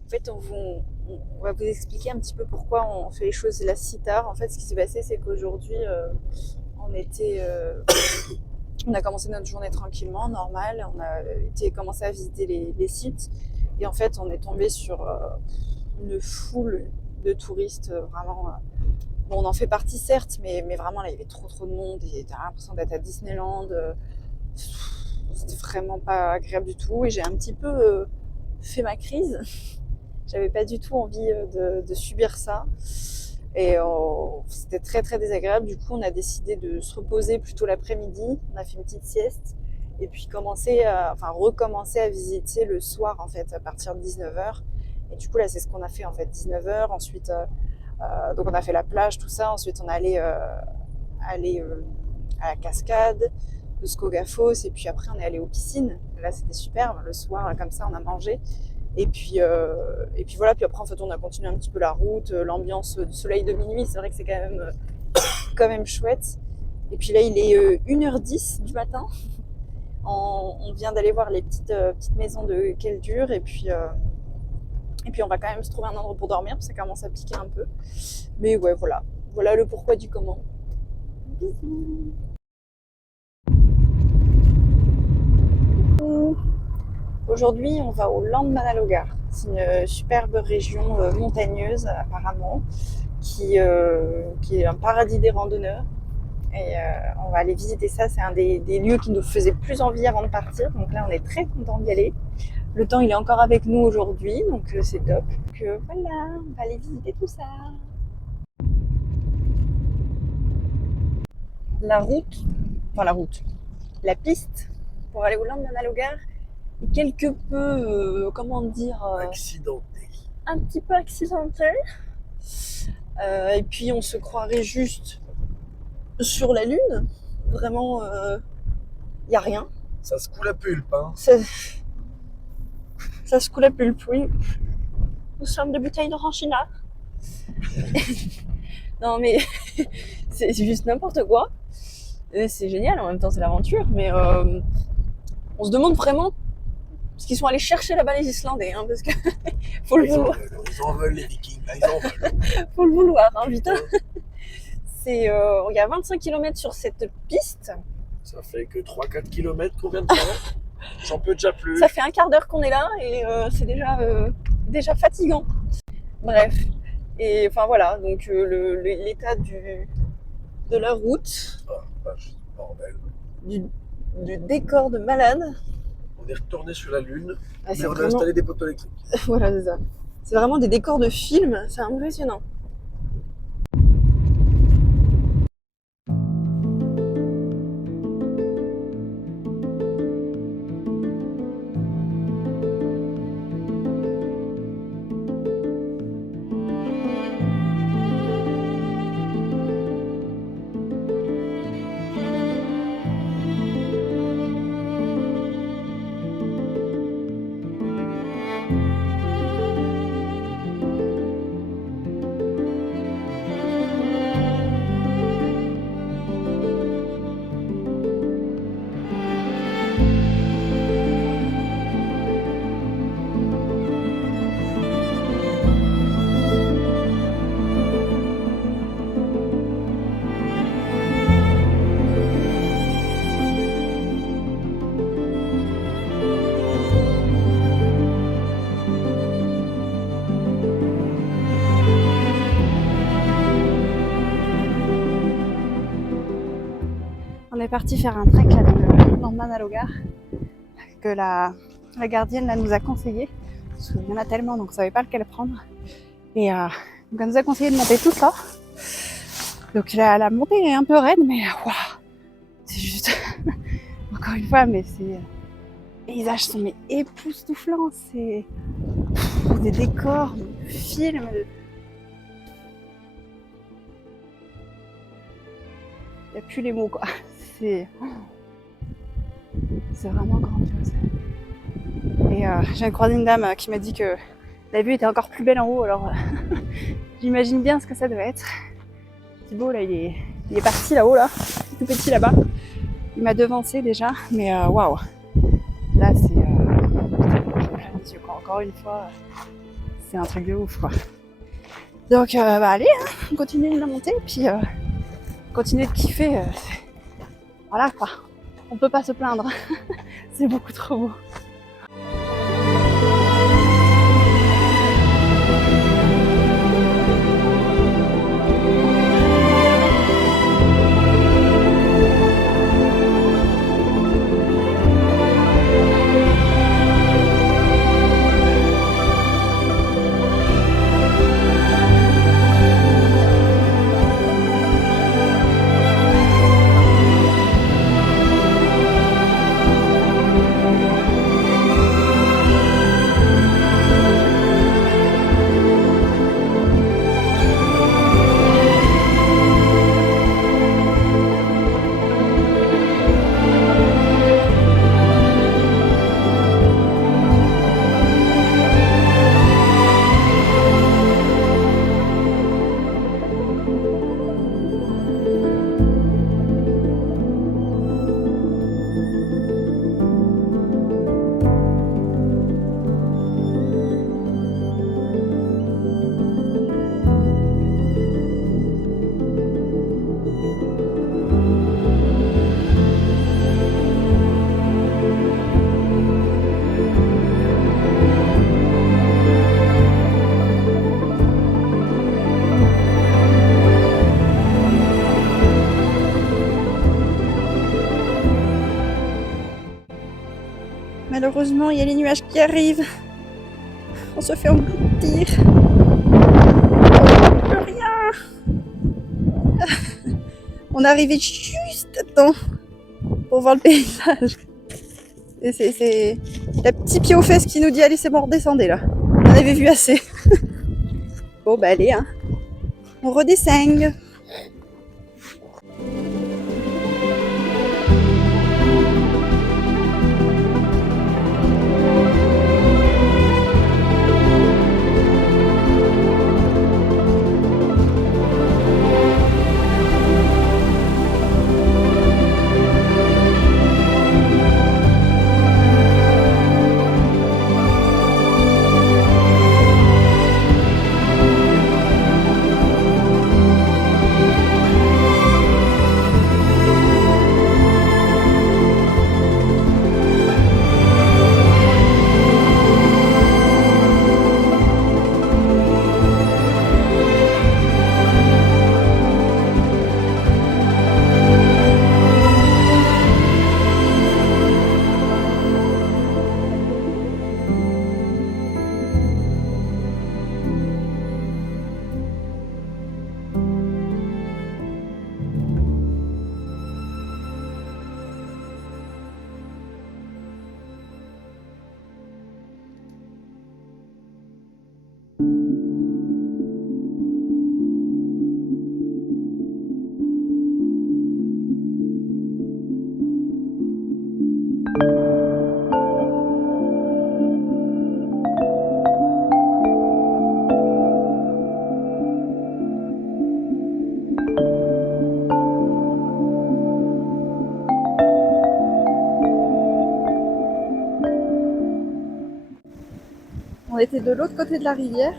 En fait, on va vous expliquer un petit peu pourquoi on fait les choses là si tard. En fait, ce qui s'est passé, c'est qu'aujourd'hui, on a commencé notre journée tranquillement, normal. On a commencé à visiter les sites. Et en fait, on est tombé sur une foule de touristes, vraiment. Bon, on en fait partie, certes, mais vraiment, là, il y avait trop de monde. Et t'as l'impression d'être à Disneyland. C'était vraiment pas agréable du tout. Et j'ai un petit peu fait ma crise. J'avais pas du tout envie de subir ça. Et c'était très très désagréable. Du coup, on a décidé de se reposer plutôt l'après-midi. On a fait une petite sieste. Et puis recommencer à visiter le soir, en fait, à partir de 19h. Et du coup, là, c'est ce qu'on a fait, en fait, 19h. Ensuite, donc on a fait la plage, tout ça. Ensuite, on est allé à la cascade de Skogafoss. Et puis après, on est allé aux piscines. Là, c'était super. Le soir, comme ça, on a mangé. Et puis voilà, puis après en fait on a continué un petit peu la route, l'ambiance du soleil de minuit, c'est vrai que c'est quand même chouette. Et puis là il est 1h10 du matin, on vient d'aller voir les petites maisons de Keldur et puis on va quand même se trouver un endroit pour dormir parce que ça commence à piquer un peu. Mais ouais, voilà le pourquoi du comment. Bisous. Aujourd'hui, on va au Landmannalaugar. C'est une superbe région montagneuse, apparemment, qui est un paradis des randonneurs. Et on va aller visiter ça. C'est un des lieux qui nous faisait plus envie avant de partir. Donc là, on est très content d'y aller. Le temps il est encore avec nous aujourd'hui, donc c'est top. Donc voilà, on va aller visiter tout ça. La piste pour aller au Landmannalaugar est quelque peu, Accidenté. un petit peu accidentée. Et puis on se croirait juste sur la Lune. Vraiment, y a rien. Ça se coule à pulpe, hein. Ça se coule à pulpe, oui. Nous sommes des bouteilles d'orangina. Non mais c'est juste n'importe quoi. Et c'est génial, en même temps c'est l'aventure, mais on se demande vraiment ce qu'ils sont allés chercher là-bas les Islandais, hein, parce que faut le vouloir. Ils en veulent les Vikings, là, ils en veulent. Faut le vouloir, hein, putain. Il y a 25 km sur cette piste. Ça fait que 3-4 km qu'on vient de faire. J'en peux déjà plus. Ça fait un quart d'heure qu'on est là et c'est déjà fatigant. Bref. Et enfin voilà, donc l'état de la route, Bordel. du décor de malade. On est retourné sur la Lune, Ah, mais on a vraiment... installé des poteaux électriques. Voilà, c'est ça. C'est vraiment des décors de film, c'est impressionnant. On est parti faire un trek là dans le Landmannalaugar que la gardienne là, nous a conseillé. Parce qu'il y en a tellement donc on ne savait pas lequel prendre. Et donc elle nous a conseillé de monter tout ça. Donc la montée est un peu raide mais waouh, c'est juste encore une fois mais c'est les paysages sont mais époustouflants, c'est des décors, de films. Il n'y a plus les mots quoi. C'est vraiment grandiose. Et j'ai croisé une dame qui m'a dit que la vue était encore plus belle en haut, alors j'imagine bien ce que ça doit être. Thibaut là, il est parti là-haut là, tout petit là-bas. Il m'a devancé déjà, mais waouh. Là c'est plein les yeux quoi. Encore une fois, c'est un truc de ouf quoi. Donc allez, hein, on continue de la monter, puis continuer de kiffer. Voilà quoi, on peut pas se plaindre, c'est beaucoup trop beau. Malheureusement, il y a les nuages qui arrivent. On se fait engloutir. Plus rien. On est arrivé juste à temps pour voir le paysage. Et c'est la petite pied aux fesses qui nous dit allez, c'est bon, redescendez là. On avait vu assez. Bon bah allez, hein. On redescend. On était de l'autre côté de la rivière.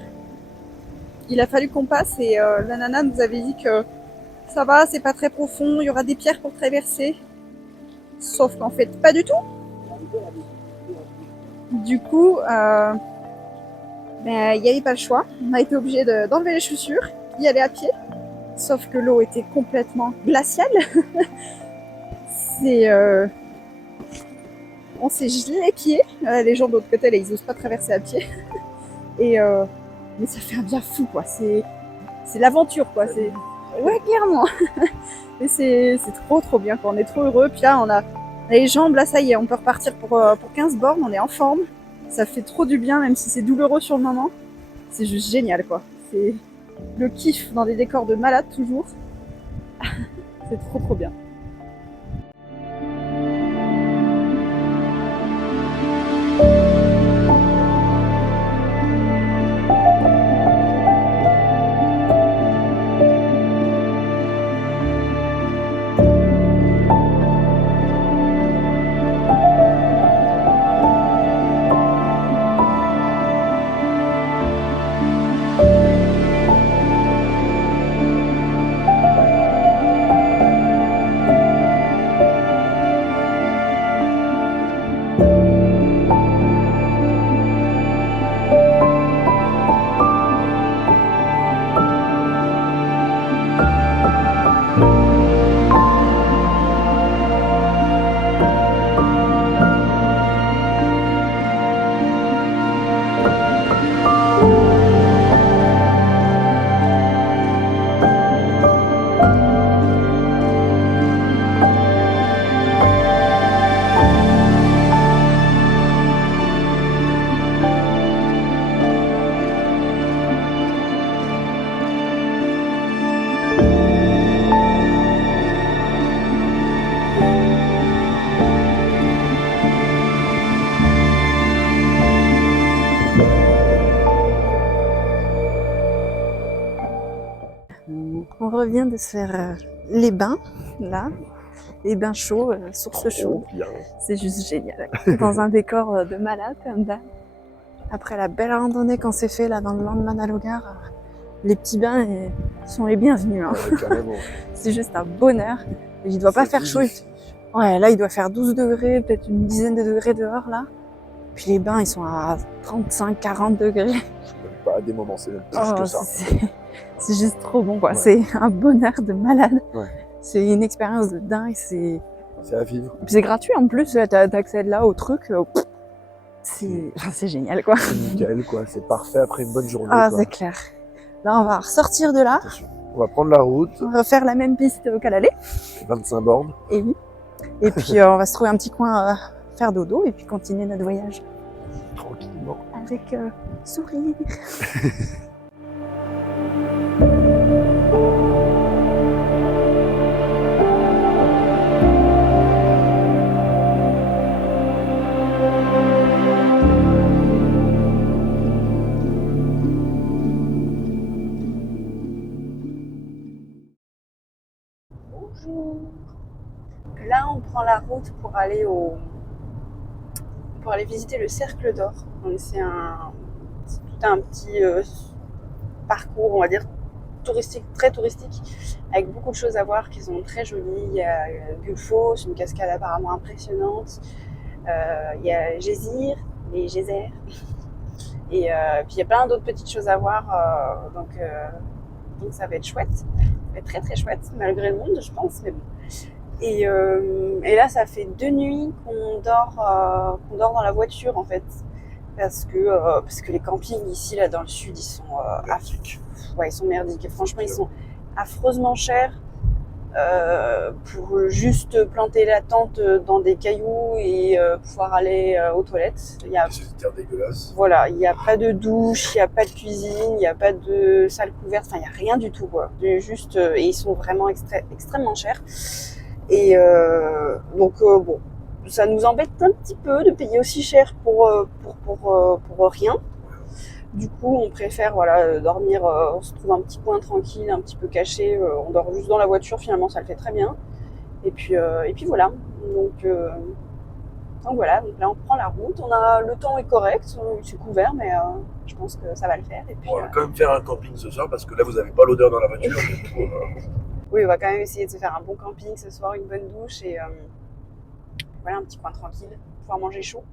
Il a fallu qu'on passe et la nana nous avait dit que ça va, c'est pas très profond, il y aura des pierres pour traverser. Sauf qu'en fait, pas du tout. Du coup, il n'y avait pas le choix. On a été obligé d'enlever les chaussures, y aller à pied. Sauf que l'eau était complètement glaciale. On s'est gelé les pieds. Les gens de l'autre côté, là, ils osent pas traverser à pied. Mais ça fait un bien fou, quoi. C'est l'aventure, quoi. Ouais, clairement. Mais c'est trop bien, quoi. On est trop heureux. Puis là, on a les jambes, là, ça y est, on peut repartir pour 15 bornes. On est en forme. Ça fait trop du bien, même si c'est douloureux sur le moment. C'est juste génial, quoi. C'est le kiff dans des décors de malade, toujours. C'est trop bien. On revient de se faire les bains, là, les bains chauds, source chaude. C'est juste génial. Dans un décor de malade, comme ça. Après la belle randonnée qu'on s'est fait là dans le lendemain d'Allogar, les petits bains sont les bienvenus. Hein. Ouais, c'est juste un bonheur. Il ne doit pas faire chaud. Ouais, là il doit faire 12 degrés, peut-être une dizaine de degrés dehors là. Puis les bains ils sont à 35-40 degrés. Pas à des moments, c'est même plus que ça. C'est juste trop bon quoi. Ouais. C'est un bonheur de malade. Ouais. C'est une expérience de dingue. C'est à vivre. C'est gratuit en plus. T'accèdes là au truc. c'est génial, quoi. C'est nickel, quoi. C'est parfait après une bonne journée. Ah, quoi. c'est clair. Là, on va ressortir de là. Attention. On va prendre la route. On va faire la même piste qu'à l'aller. 25 bornes. Et oui. Et puis, on va se trouver un petit coin faire dodo et puis continuer notre voyage. Tranquillement. Avec sourire. Bonjour. Là, on prend la route pour aller visiter le Cercle d'Or. Donc c'est tout un petit parcours, on va dire touristique, très touristique, avec beaucoup de choses à voir qui sont très jolies. Il y a Gulfos, une cascade apparemment impressionnante. Il y a Gézir, les geysers. Et puis il y a plein d'autres petites choses à voir. Donc ça va être chouette. Ça va être très très chouette, malgré le monde, je pense. Mais bon. Et là, ça fait 2 nuits qu'on dort dans la voiture, en fait. Parce que les campings ici, là, dans le sud, ils sont merdiques. Ouais, ils sont merdiques. Et franchement, ils sont affreusement chers pour juste planter la tente dans des cailloux et pouvoir aller aux toilettes. C'est une terre dégueulasse. Voilà, il n'y a pas de douche, il n'y a pas de cuisine, il n'y a pas de salle couverte, enfin, il n'y a rien du tout, quoi. Et ils sont vraiment extrêmement chers. Et donc, bon, ça nous embête un petit peu de payer aussi cher pour rien. Du coup, on préfère dormir, on se trouve un petit coin tranquille, un petit peu caché, on dort juste dans la voiture, finalement ça le fait très bien. Et puis voilà. Donc voilà, donc là on prend la route, le temps est correct, c'est couvert, mais je pense que ça va le faire. Et puis, on va quand même faire un camping ce soir parce que là vous n'avez pas l'odeur dans la voiture. Oui, on va quand même essayer de se faire un bon camping ce soir, une bonne douche et voilà, un petit coin tranquille, pouvoir manger chaud.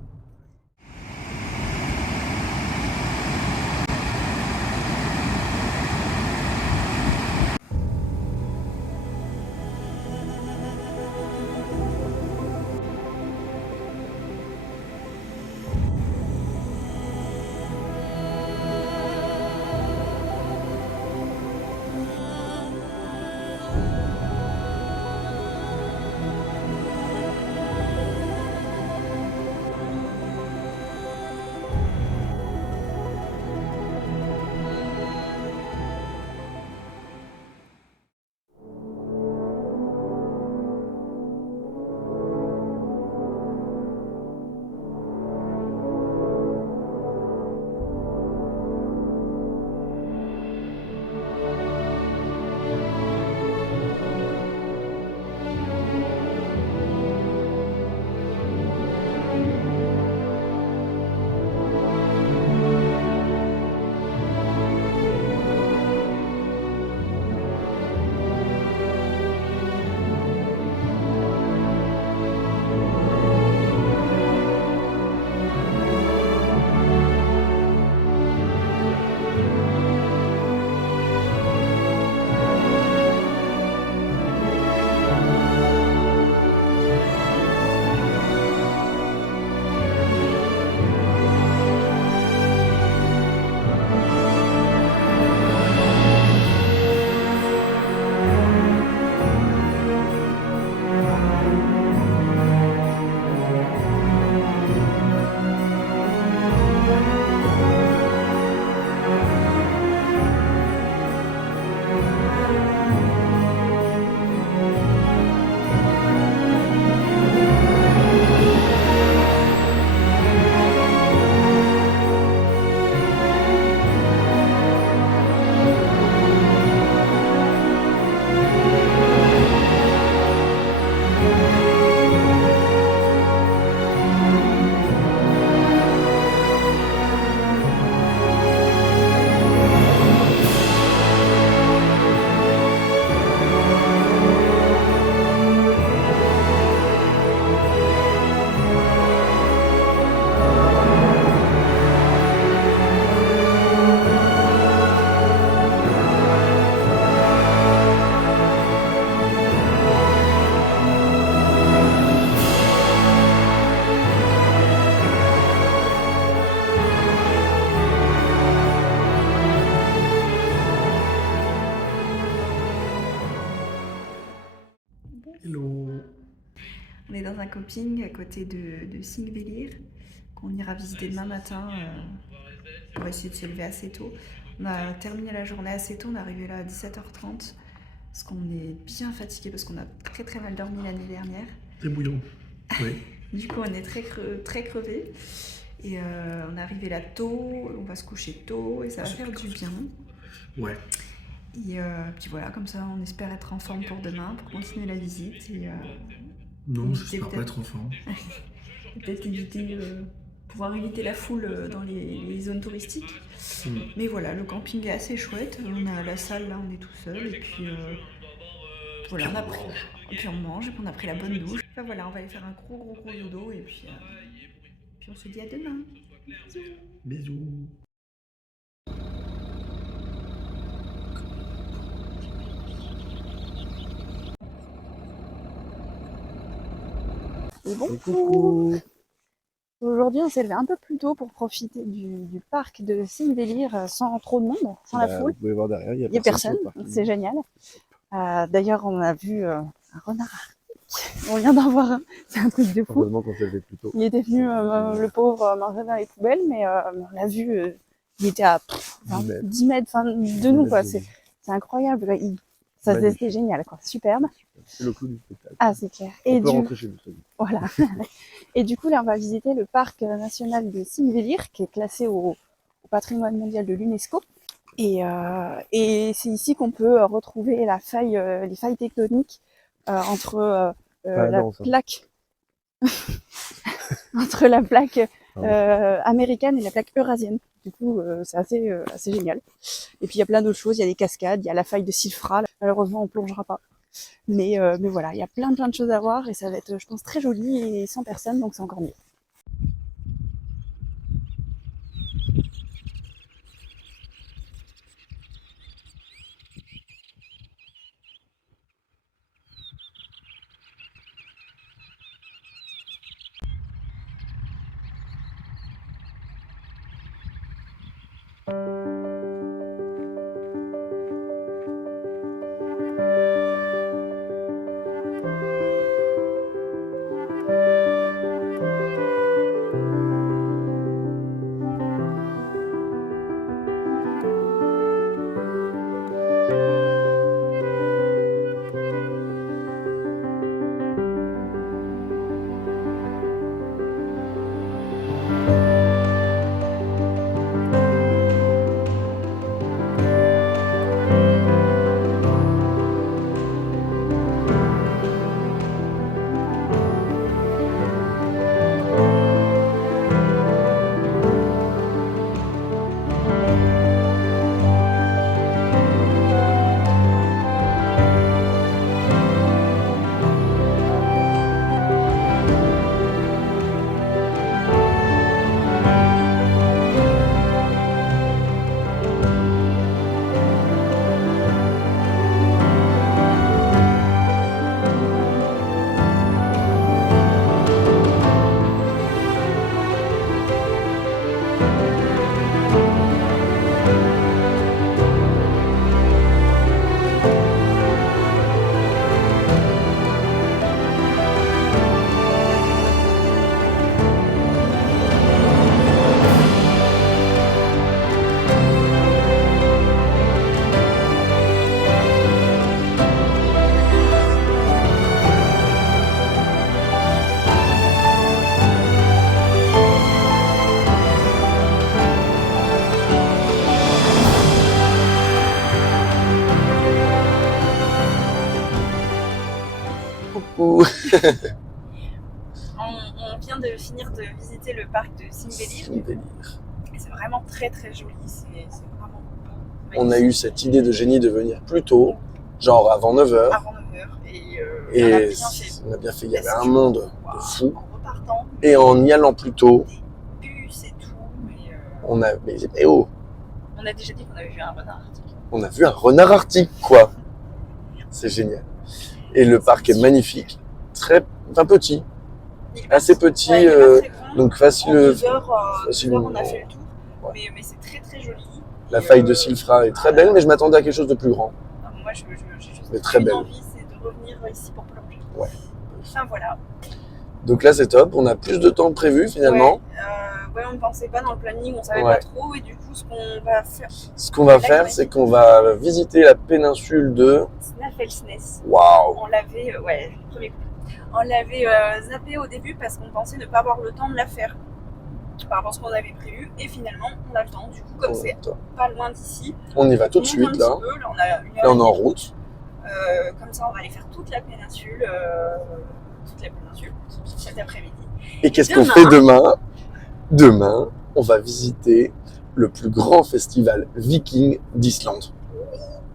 Hello. On est dans un camping à côté de Singvellir qu'on ira visiter demain matin pour essayer de se lever assez tôt. On a terminé la journée assez tôt, on est arrivé là à 17h30 parce qu'on est bien fatigué parce qu'on a très très mal dormi l'année dernière. C'est bouillant. Oui. Du coup on est très crevés et on est arrivé là tôt, on va se coucher tôt et ça va faire du bien. Ouais. Et puis voilà, comme ça on espère être en forme pour demain, pour continuer la visite. Et, non, j'espère pas être en forme. Peut-être pouvoir éviter la foule dans les zones touristiques. Mais voilà, le camping est assez chouette. On a la salle, là on est tout seul. Et puis voilà, on mange et puis on a pris la bonne douche. Enfin voilà, on va aller faire un gros dodo et puis on se dit à demain. Bisous. Bisous. Et bon, coucou. Aujourd'hui, on s'est levé un peu plus tôt pour profiter du parc de Singvellir sans trop de monde, sans la foule. Vous pouvez voir derrière, il n'y a personne, c'est génial. D'ailleurs, on a vu un renard arctique. On vient d'en voir un, c'est un truc de fou. Heureusement qu'on s'est levé plus tôt. Il était venu, le pauvre, manger dans les poubelles, mais on l'a vu, il était à 10 mètres de nous, quoi. C'est incroyable. C'était génial, quoi. Superbe. C'est le clou du spectacle. Ah, c'est clair. On peut rentrer chez nous. Voilà. Et du coup, là, on va visiter le parc national de Singvellir, qui est classé au patrimoine mondial de l'UNESCO. Et c'est ici qu'on peut retrouver les failles tectoniques entre la plaque entre la plaque américaine et la plaque eurasienne. Du coup, c'est assez génial. Et puis, il y a plein d'autres choses. Il y a des cascades, il y a la faille de Silfra. Malheureusement, on plongera pas. Mais voilà, il y a plein de choses à voir et ça va être, je pense, très joli et sans personne, donc c'est encore mieux. Coucou. On vient de finir de visiter le parc de Singvellir. C'est vraiment très joli. C'est vraiment magnifique. On a eu cette idée de génie de venir plus tôt, genre avant 9h. Avant 9h. Et on a bien fait. Il y avait un monde de fou. En repartant. Et en y allant plus tôt. Des bus et tout. On a déjà dit qu'on avait vu un renard arctique. On a vu un renard arctique, quoi. C'est génial. Et le parc est magnifique. Petit. Assez petit. Donc facile. En 2 heures, on a fait le tour. Ouais. Mais c'est très joli. La faille de Silfra est très belle, mais je m'attendais à quelque chose de plus grand. Moi, j'ai juste mais très belle. envie, c'est de revenir ici pour plonger. Ouais. Enfin voilà. Donc là, c'est top. On a plus de temps prévu finalement. Ouais, on ne pensait pas dans le planning, on savait Ouais. pas trop. Et du coup, ce qu'on va faire. Ce qu'on va faire, c'est qu'on va visiter la péninsule de Snæfellsnes. Waouh. On l'avait, premier coup. On l'avait zappé au début parce qu'on pensait ne pas avoir le temps de la faire par rapport à ce qu'on avait prévu. Et finalement, on a le temps. Du coup, comme c'est pas loin d'ici, on y va tout de monte suite un petit là. peu. Là, on a une heure Là, on est en et demie. route. Comme ça, on va aller faire toute la péninsule cet après-midi. Et qu'est-ce qu'on fait demain? Demain, on va visiter le plus grand festival viking d'Islande.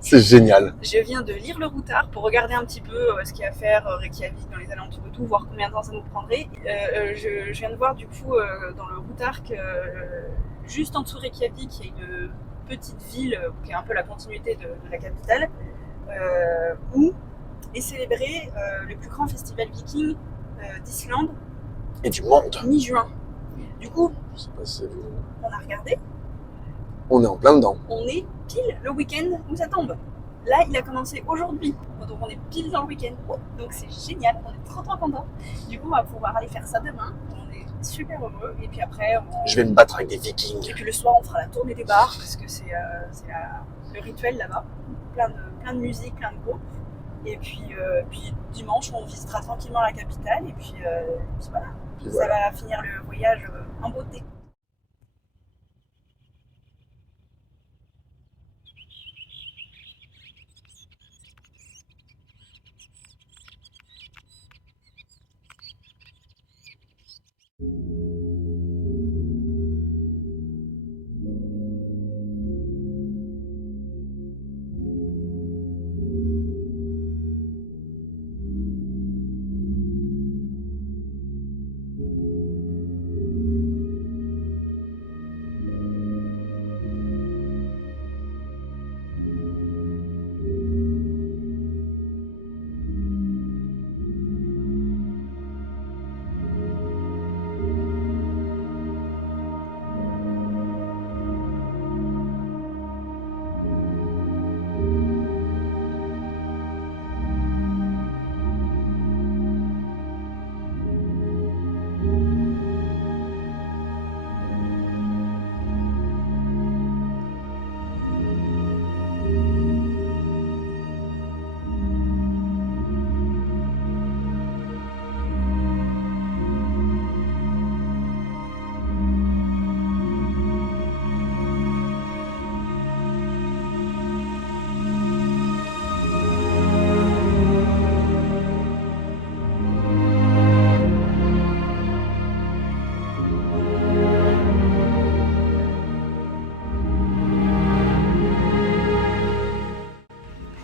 C'est génial. Je viens de lire le routard pour regarder un petit peu ce qu'il y a à faire Reykjavik dans les alentours et tout, voir combien de temps ça nous prendrait. Je viens de voir du coup dans le routard que juste en dessous de Reykjavik, il y a une petite ville qui est un peu la continuité de la capitale où est célébré le plus grand festival viking d'Islande Et du monde. mi-juin. Du coup, Je sais pas si c'est vous. on a regardé, On est en plein dedans. on est pile le week-end où ça tombe. Là, il a commencé aujourd'hui, donc on est pile dans le week-end. Donc c'est génial, on est trop contents. Du coup, on va pouvoir aller faire ça demain. On est super heureux. Et puis après, Je vais me battre avec des vikings. et puis le soir, on fera la tournée des bars parce que c'est le rituel là-bas. Plein de musique, plein de groupes. Et puis dimanche, on visitera tranquillement la capitale. Et puis voilà. Puis Ça voilà. va finir le voyage en beauté.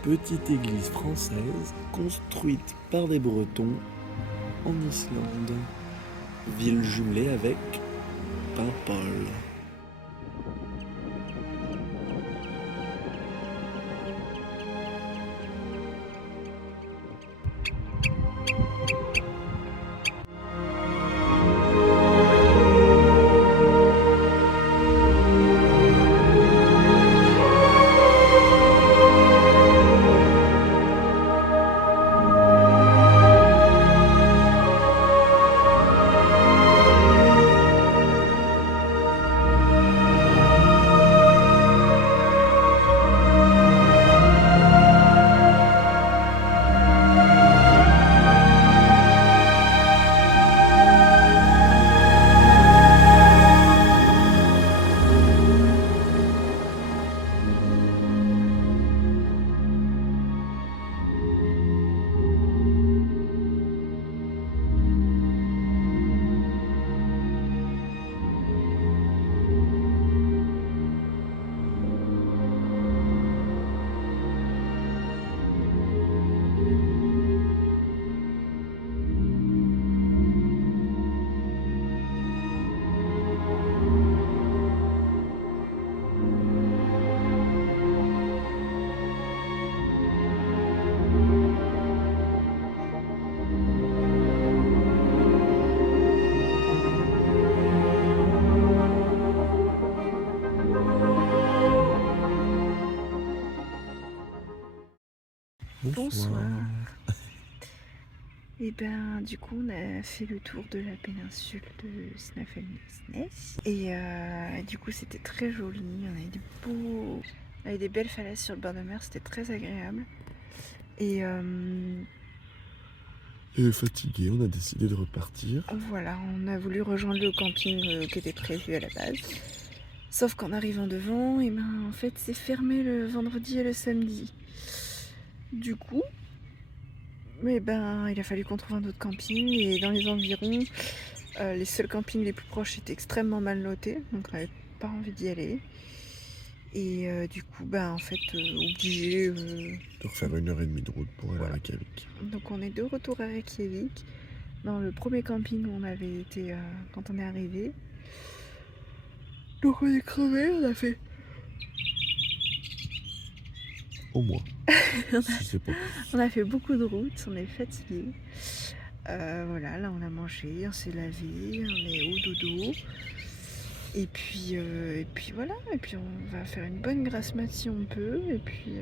Petite église française construite par des Bretons en Islande. Ville jumelée avec Paimpol. Et ben du coup on a fait le tour de la péninsule de Snaefellsnes et du coup c'était très joli, on avait des belles falaises sur le bord de mer, c'était très agréable. Et fatigué, on a décidé de repartir. Voilà, on a voulu rejoindre le camping qui était prévu à la base. Sauf qu'en arrivant devant, et ben en fait c'est fermé le vendredi et le samedi. Du coup, mais ben il a fallu qu'on trouve un autre camping et dans les environs, les seuls campings les plus proches étaient extrêmement mal notés, donc on n'avait pas envie d'y aller. Et du coup, ben en fait, obligé de refaire 1h30 de route pour aller à Reykjavik. Donc on est de retour à Reykjavik, dans le premier camping où on avait été quand on est arrivé. Donc on est crevé, on a fait. Au moins. Si c'est pas plus. On a fait beaucoup de routes, on est fatigué. Voilà, là on a mangé, on s'est lavé, on est au dodo. Et puis voilà, et puis on va faire une bonne grasse mat si on peut, et puis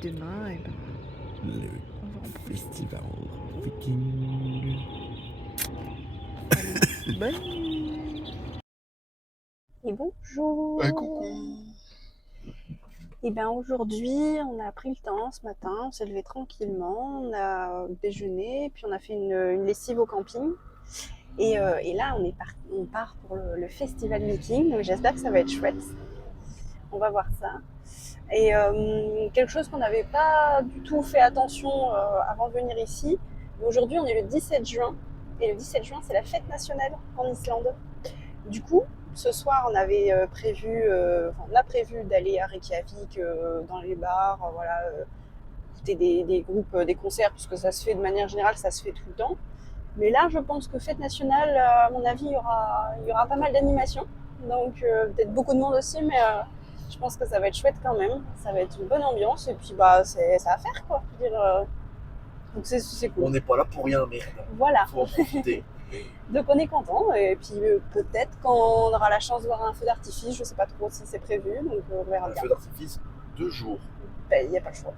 demain, et ben, on va en profiter. Festival Viking. Allez, bonne nuit. Et bonjour. Coucou. Et bien aujourd'hui, on a pris le temps ce matin, on s'est levé tranquillement, on a déjeuné, puis on a fait une lessive au camping. Et là, on part pour le festival Viking, donc j'espère que ça va être chouette. On va voir ça. Et quelque chose qu'on n'avait pas du tout fait attention avant de venir ici, mais aujourd'hui on est le 17 juin, et le 17 juin c'est la fête nationale en Islande. Du coup, ce soir on avait prévu d'aller à Reykjavik dans les bars, écouter des groupes, des concerts, puisque ça se fait de manière générale, ça se fait tout le temps. Mais là, je pense que fête nationale, à mon avis, il y aura pas mal d'animations. Donc peut-être beaucoup de monde aussi, mais je pense que ça va être chouette quand même. Ça va être une bonne ambiance et puis bah ça à faire quoi. Je veux dire, donc c'est cool. On n'est pas là pour rien, merde. Voilà. Faut en profiter. Donc on est content et puis peut-être quand on aura la chance de voir un feu d'artifice, je sais pas trop si c'est prévu, donc on verra Un bien. feu d'artifice 2 jours. Ben, il n'y a pas le choix.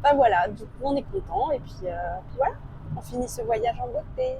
Ben voilà, du coup on est content et puis voilà, on finit ce voyage en beauté.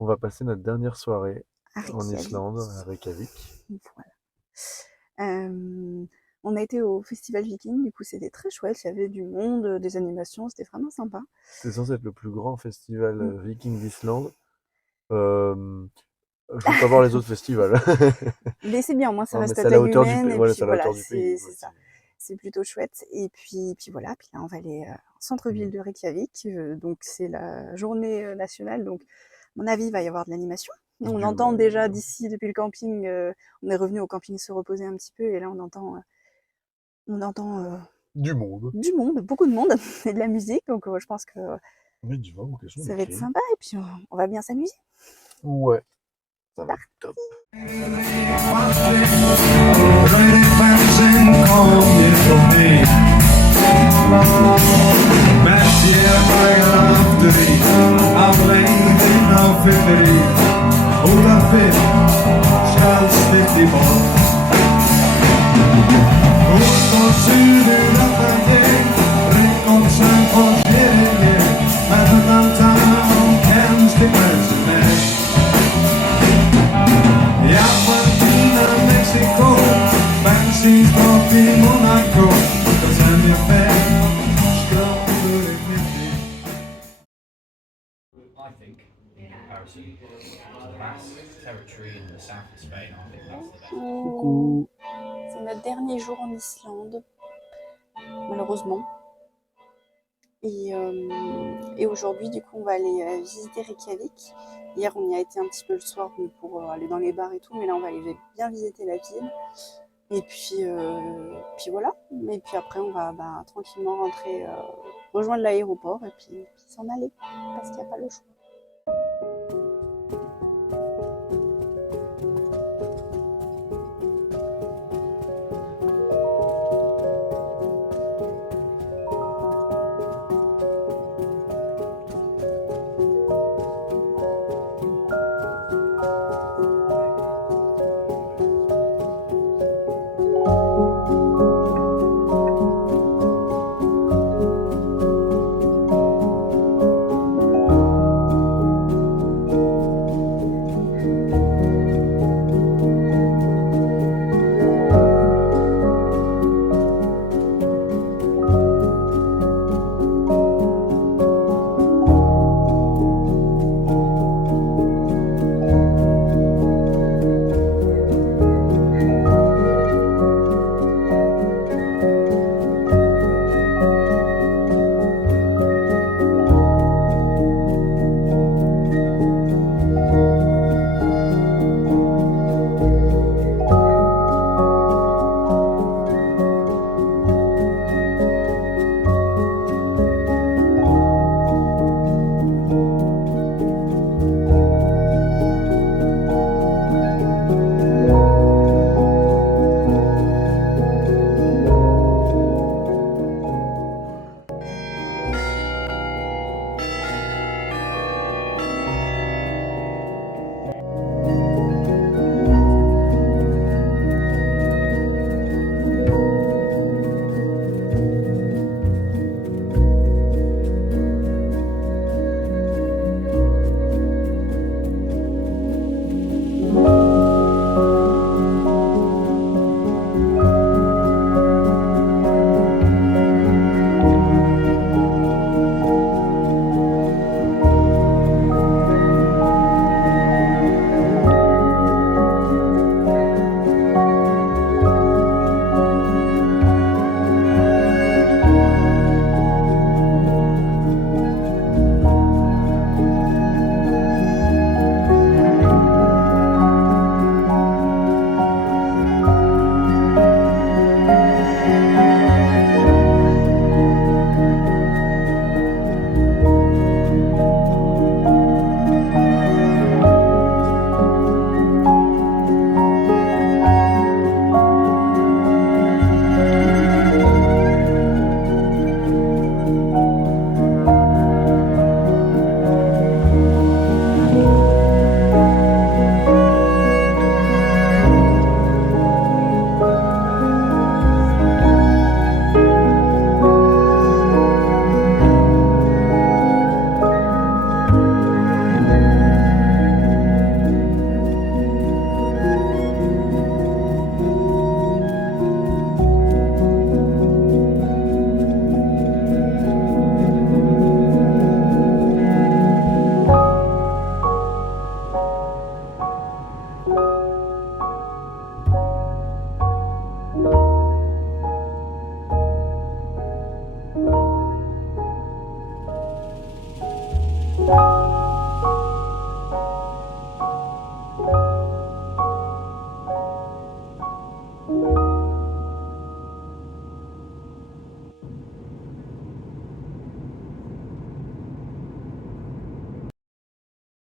On va passer notre dernière soirée en Reykjavik. Islande, à Reykjavik. Voilà. On a été au festival Viking, du coup c'était très chouette, il y avait du monde, des animations, c'était vraiment sympa. C'est censé être le plus grand festival viking d'Islande. Je ne veux pas voir les autres festivals. Mais c'est bien, au moins ça Non, reste mais à c'est à la taille hauteur du humaine, pays. et Voilà, puis c'est à la voilà, hauteur du pays. c'est ça. C'est plutôt chouette. Et puis voilà, puis là on va aller au centre-ville de Reykjavik, donc c'est la journée nationale, donc à mon avis il va y avoir de l'animation. On entend déjà d'ici, depuis le camping, on est revenu au camping se reposer un petit peu, et là on entend du monde. beaucoup de monde, et de la musique, donc je pense que Ouais, tu vois, quelles sont Ça les va être clés? sympa et puis on va bien s'amuser. Ouais, ça va être top. I think, in comparison to the vast territory in the south of Spain, I think that's the best. Coucou. C'est notre dernier jour en Islande, malheureusement. Et aujourd'hui, du coup, on va aller visiter Reykjavik. Hier, on y a été un petit peu le soir pour aller dans les bars et tout, mais là, on va aller bien visiter la ville. Et puis voilà. Et puis après, on va tranquillement rentrer, rejoindre l'aéroport et puis s'en aller, parce qu'il n'y a pas le choix.